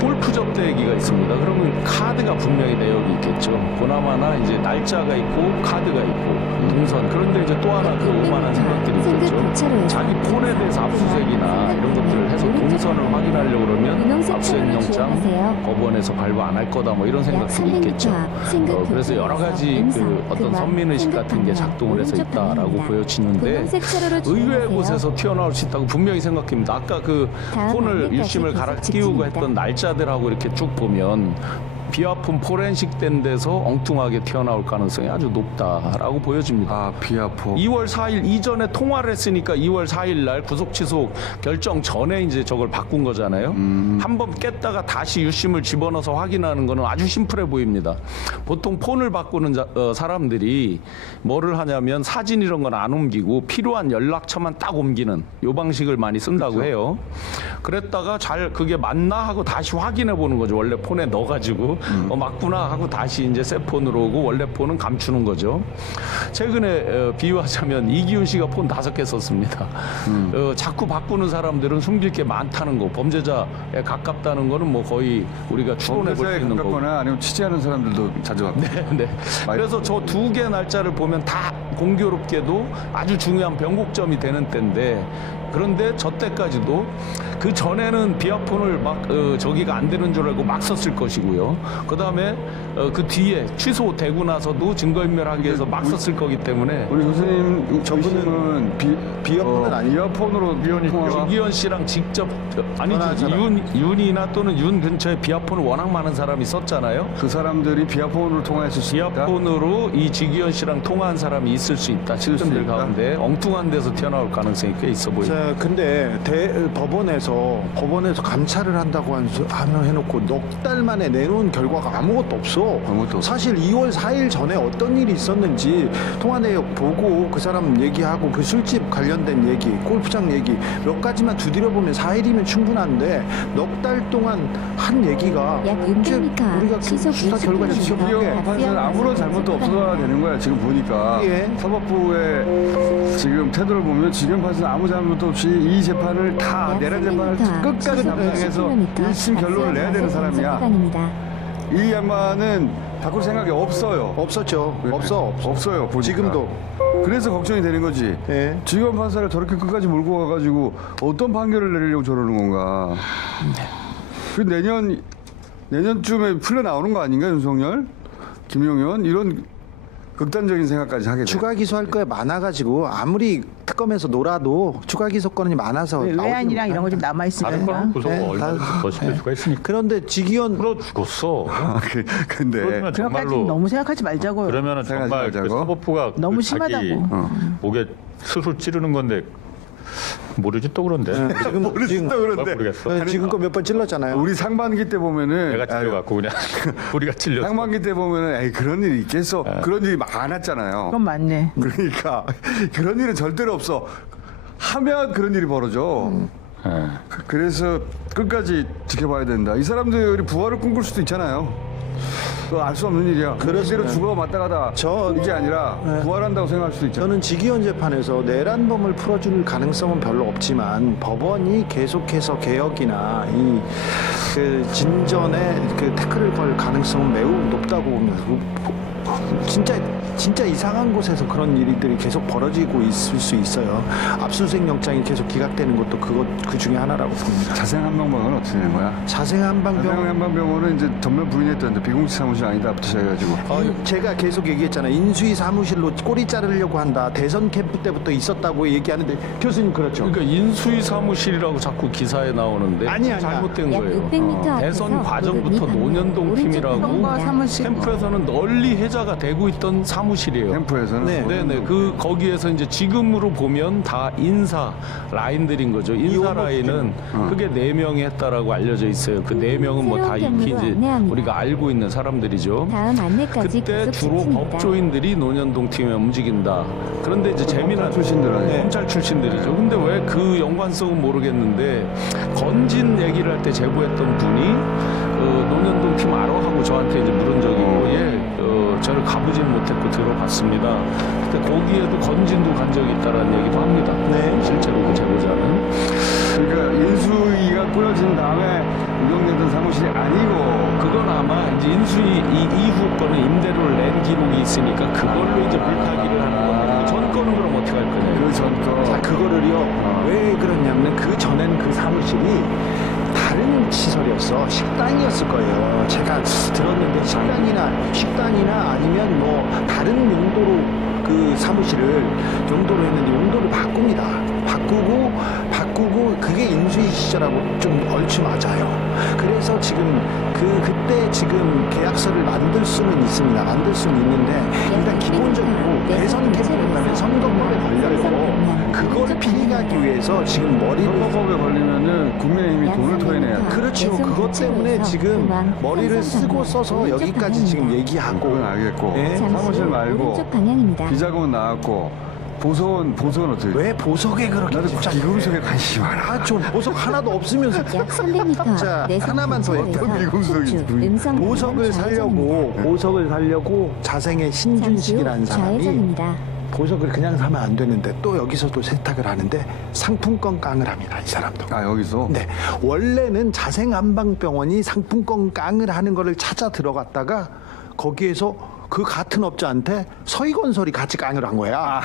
골프 접대 얘기가 있습니다. 그러면 카드가 분명히 내역이 있겠죠. 보나마나 이제 날짜가 있고 카드가 있고 동선 그런데 이제 또 하나 그 오만한 생각들이 있겠죠. 자기 폰에 대해서 압수수색이나 이런 것들을 해서 동선을 확인하려고 그러면 압수수색 영장 법원에서 발부 안 할 거다 뭐 이런 생각들이 있겠죠. 그래서 여러 가지 그 어떤 선민의식 같은 게 작동을 해서 있다라고 보여지는데 의외의 곳에서 튀어나올 수 있다고 분명히 생각합니다. 아까 그 폰을 유심을 갈아 끼우고 했던 날짜들하고 이렇게 쭉 보면 비아폰 포렌식 된 데서 엉뚱하게 튀어나올 가능성이 아주 높다라고 보여집니다. 아, 비아폰. 2월 4일 이전에 통화를 했으니까 2월 4일 날 구속 취소 결정 전에 이제 저걸 바꾼 거잖아요. 한번 깼다가 다시 유심을 집어넣어서 확인하는 거는 아주 심플해 보입니다. 보통 폰을 바꾸는 사람들이 뭐를 하냐면 사진 이런 건 안 옮기고 필요한 연락처만 딱 옮기는 요 방식을 많이 쓴다고 해요. 그랬다가 잘 그게 맞나 하고 다시 확인해 보는 거죠. 원래 폰에 넣어가지고 맞구나 하고 다시 이제 새 폰으로 오고 원래 폰은 감추는 거죠. 최근에 비유하자면 이기훈 씨가 폰 5개 썼습니다. 자꾸 바꾸는 사람들은 숨길 게 많다는 거, 범죄자에 가깝다는 거는 뭐 거의 우리가 추론해 볼 수 있는 거고. 가깝거나 아니면 취재하는 사람들도 자주 바꾸고. 네. 그래서 저 2개 날짜를 보면 다 공교롭게도 아주 중요한 변곡점이 되는 때인데 그런데 저 때까지도 그 전에는 비아폰을 막 저기가 안 되는 줄 알고 막 썼을 것이고요. 그 다음에 그 뒤에 취소되고 나서도 증거인멸하기 위해서 막 썼을 거기 때문에 우리 교수님 저분은 비어폰은 아니에요. 이어폰으로 주기현 씨랑 직접 아니죠. 윤이나 또는 윤 근처에 비아폰을 워낙 많은 사람이 썼잖아요. 그 사람들이 비아폰으로 통화했을 수 있다. 비아폰으로 이 주기현 씨랑 통화한 사람이 있을 수 있다. 실점들 가운데 엉뚱한 데서 튀어나올 가능성이 꽤 있어 보여요. 자, 근데 법원에서 감찰을 한다고 하면 해놓고 넉 달 만에 내놓은 결과가 아무것도 없어. 사실 2월 4일 전에 어떤 일이 있었는지 통화 내역 보고 그 사람 얘기하고 그 술집 관련된 얘기, 골프장 얘기 몇 가지만 두드려 보면 4일이면 충분한데 넉 달 동안 한 얘기가 언제 우리가 수사 결과를 주기현 판사는 아무런 잘못도 없어야 되는 거야. 지금 보니까 사법부의 지금 태도를 보면 주기현 판사는 아무 잘못도 없이 이 재판을 다 내란 재판을 끝까지 담당해서 1심 결론을 내야 되는 사람이야. 이 양반은 바꿀 생각이 없어요. 없었죠. 없어요. 보니까. 지금도. 그래서 걱정이 되는 거지. 주기현 판사를 저렇게 끝까지 몰고 가가지고 어떤 판결을 내리려고 저러는 건가. 그 내년쯤에 풀려 나오는 거 아닌가, 윤석열? 김용현? 이런 극단적인 생각까지 하게 돼. 추가 기소할 거에 많아가지고 아무리 특검에서 놀아도 추가 기소 건이 많아서 외환이랑 이런 거 좀 남아 다른 있으니까. 건 구속 얼마든지 더 시킬 수가 있으니까. 그런데 지기현 풀어 죽었어. 근데 그러면 그것까지 정말로 너무 생각하지 말자고요. 그러면 정말 그 말자고? 사법부가 너무 그 심하다고. 자기 목에 스스로 찌르는 건데 모르지 또 그런데. 지금 모르겠어. 지금 거 몇 번 찔렀잖아요. 우리 상반기 때 보면은 내가 찔려갖고 그냥 우리가 찔렸어. 상반기 때 보면은 에이 그런 일이 있겠어. 그런 일이 많았잖아요. 그건 맞네. 그러니까 그런 일은 절대로 없어. 하면 그런 일이 벌어져. 그래서 끝까지 지켜봐야 된다. 이 사람들이 부활을 꿈꿀 수도 있잖아요. 알 수 없는 일이야. 그대로 죽어 맞다 가다 이게 아니라 부활한다고 생각할 수도 있잖아요. 저는 지기현 재판에서 내란범을 풀어줄 가능성은 별로 없지만 법원이 계속해서 개혁이나 이 그 진전에 그 태클을 걸 가능성은 매우 높다고 봅니다. 진짜 이상한 곳에서 그런 일들이 계속 벌어지고 있을 수 있어요. 압수수색 영장이 계속 기각되는 것도 그 중에 하나라고 봅니다. 자생한방병원은 어떻게 되는 거야? 자생한방병원은 이제 전면 부인했던데 비공식 사무실 아니다부터 시작해가지고. 제가 계속 얘기했잖아요. 인수위 사무실로 꼬리 자르려고 한다. 대선 캠프 때부터 있었다고 얘기하는데 교수님 그렇죠? 그러니까 인수위 사무실이라고 자꾸 기사에 나오는데 잘못된 거예요. 대선 과정부터 논현동 팀이라고 캠프에서는 널리 회자가 되고 있던 사무실이에요. 캠프에서는? 네네. 거기에서 이제 지금으로 보면 다 인사 라인들인 거죠. 인사 라인은 그게 4명이 했다라고 알려져 있어요. 그 4명은 뭐 다 익히 이제 우리가 알고 있는 사람들이죠. 그때 주로 법조인들이 논현동 팀에 움직인다. 그런데 이제 재미난 검찰 출신들이죠. 근데 왜 그 연관성은 모르겠는데 건진 얘기를 할 때 제보했던 분이 논현동 팀 알아 하고 저한테 이제 물은 적이 있고 저를 가보지는 못했고 들어봤습니다. 근데 거기에도 건진도 간 적이 있다라는 얘기도 합니다. 실제로 그 제보자는. 그러니까 인수위가 꾸려진 다음에 운영되던 사무실이 아니고 그건 아마 이제 인수위 이후 거는 임대료를 낸 기록이 있으니까 그걸로 이제 물타기를 하는 건데 그 전 거는 그럼 어떻게 할 거냐? 그 전 거. 자, 그거를요. 왜 그러냐면 그 전에는 그 사무실이 다른 시설이었어. 식당이었을 거예요. 제가 들었는데 식당이나 아니면 뭐 다른 용도로 그 사무실을 용도로 했는데 용도를 바꾸고 그게 인수위 시절하고 좀 얼추 맞아요. 그래서 지금 그때 지금 계약서를 만들 수는 있습니다. 만들 수는 있는데 일단 기본적으로 대선 캠프라면 선거법에 걸려요. 그거를 피해가기 위해서 지금 선거법에 걸리면은 국민의힘이 돈을 토해내야 돼. 그렇죠. 그것 때문에 지금 머리를 써서 여기까지 지금 얘기하고. 그건 알겠고. 사무실 말고 비자금은 나왔고 보석은 어떻게? 왜 보석에 그렇게 집착해? 비공석에 관심이 많아. 좀 보석 하나도 없으면서. 자, 하나만 더 해요. 보석을 살려고 자생의 신준식이라는 사람이 보석을 그냥 사면 안 되는데 또 여기서도 세탁을 하는데 상품권 깡을 합니다. 이 사람도. 여기서? 네. 원래는 자생한방병원이 상품권 깡을 하는 거를 찾아 들어갔다가 거기에서 그 같은 업자한테 서희건설이 같이 깡을 한 거야.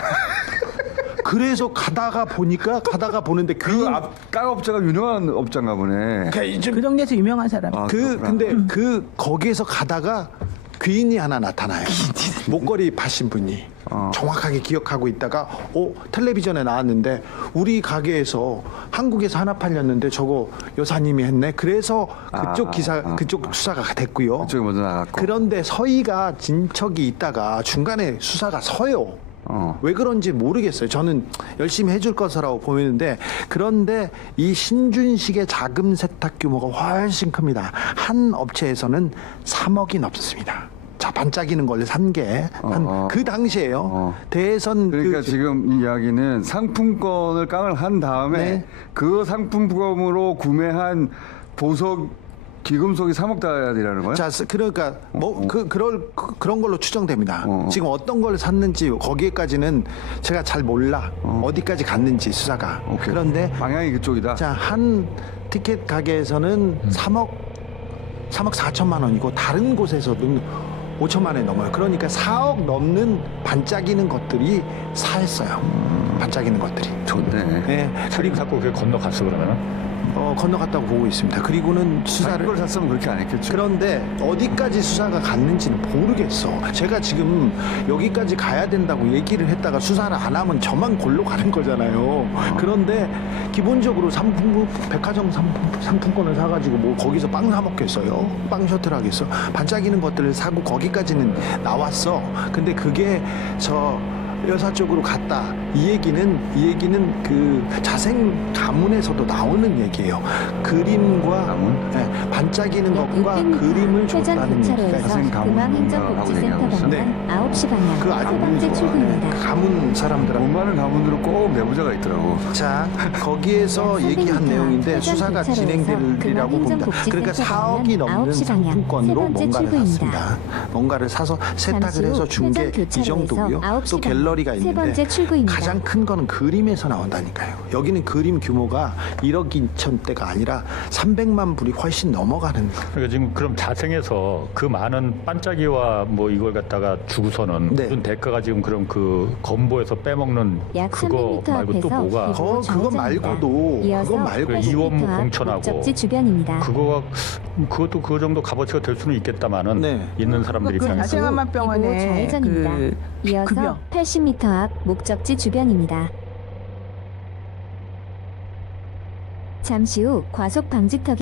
그래서 가다가 보는데 그 앞 깡업자가 유명한 업자인가 보네. 그 동네에서 유명한 사람. 근데 거기에서 가다가 귀인이 하나 나타나요. 목걸이 파신 분이. 정확하게 기억하고 있다가 텔레비전에 나왔는데 우리 가게에서 한국에서 하나 팔렸는데 저거 여사님이 했네. 그래서 그쪽 수사가 됐고요. 그쪽이 먼저 나갔고. 그런데 서희가 진척이 있다가 중간에 수사가 서요. 왜 그런지 모르겠어요. 저는 열심히 해줄 것이라고 보이는데, 그런데 이 신준식의 자금 세탁 규모가 훨씬 큽니다. 한 업체에서는 3억이 넘습니다. 자, 반짝이는 걸 산 게 그 당시에요. 대선 그러니까 지금 이 이야기는 상품권을 깡을 한 다음에 네. 그 상품으로 구매한 보석 귀금속이 3억 달러라는 거예요? 자, 그러니까 그런 걸로 추정됩니다. 지금 어떤 걸 샀는지 거기에까지는 제가 잘 몰라. 어디까지 갔는지 수사가. 오케이. 그런데 방향이 그쪽이다. 자, 한 티켓 가게에서는 3억 4천만 원이고 다른 곳에서는 5천만 원이 넘어요. 그러니까 4억 넘는 반짝이는 것들이 사했어요. 반짝이는 것들이. 좋네. 네. 살인 사건 그게 건너갔어 그러면은? 건너갔다고 보고 있습니다. 그리고는 수사를 걸 샀으면 그렇게 안 했겠죠. 그런데 어디까지 수사가 갔는지는 모르겠어. 제가 지금 여기까지 가야 된다고 얘기를 했다가 수사를 안 하면 저만 골로 가는 거잖아요. 그런데 기본적으로 백화점 상품권을 사가지고 뭐 거기서 빵 사 먹겠어요? 빵 셔틀 하겠어? 반짝이는 것들을 사고 거기까지는 나왔어. 근데 그게 저 여사 쪽으로 갔다. 이 얘기는 그 자생 가문에서도 나오는 얘기예요. 그림과 가문? 네, 반짝이는 것과 그림을 줬다는 얘기가 자생 가문하고 네. 9시 방향 그 아주 세 번째 좋아. 출구입니다. 가문 사람들하고. 돈 많은 가문으로 꼭 내부자가 있더라고. 자, 거기에서 얘기한 내용인데 수사가 진행되리라고 봅니다. 그러니까 4억이 넘는 상품권으로 뭔가를 샀습니다. 뭔가를 사서 세탁을 해서 준 게 이 정도고요. 또 갤러리가 있는데 가장 큰 거는 그림에서 나온다니까요. 여기는 그림 규모가 1억 2천대가 아니라 300만 불이 훨씬 넘어가는. 그러니까 지금 그럼 자생해서 그 많은 반짝이와 뭐 이걸 갖다가 주고서는 무슨 대가가 지금 그럼 그 건보에서 빼먹는 약 그거 300m 말고 또 앞에서 뭐가? 그거 말고도 이어서 그 이원무 공천하고 목적지 주변입니다. 그것도 그 정도 값어치가 될 수는 있겠다마는 네. 있는 사람들 그 입장에서 자생한맛병원의 좌회전입니다. 이어서 급여. 80m 앞 목적지 주변입니다. 잠시 후 과속 방지턱이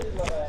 네.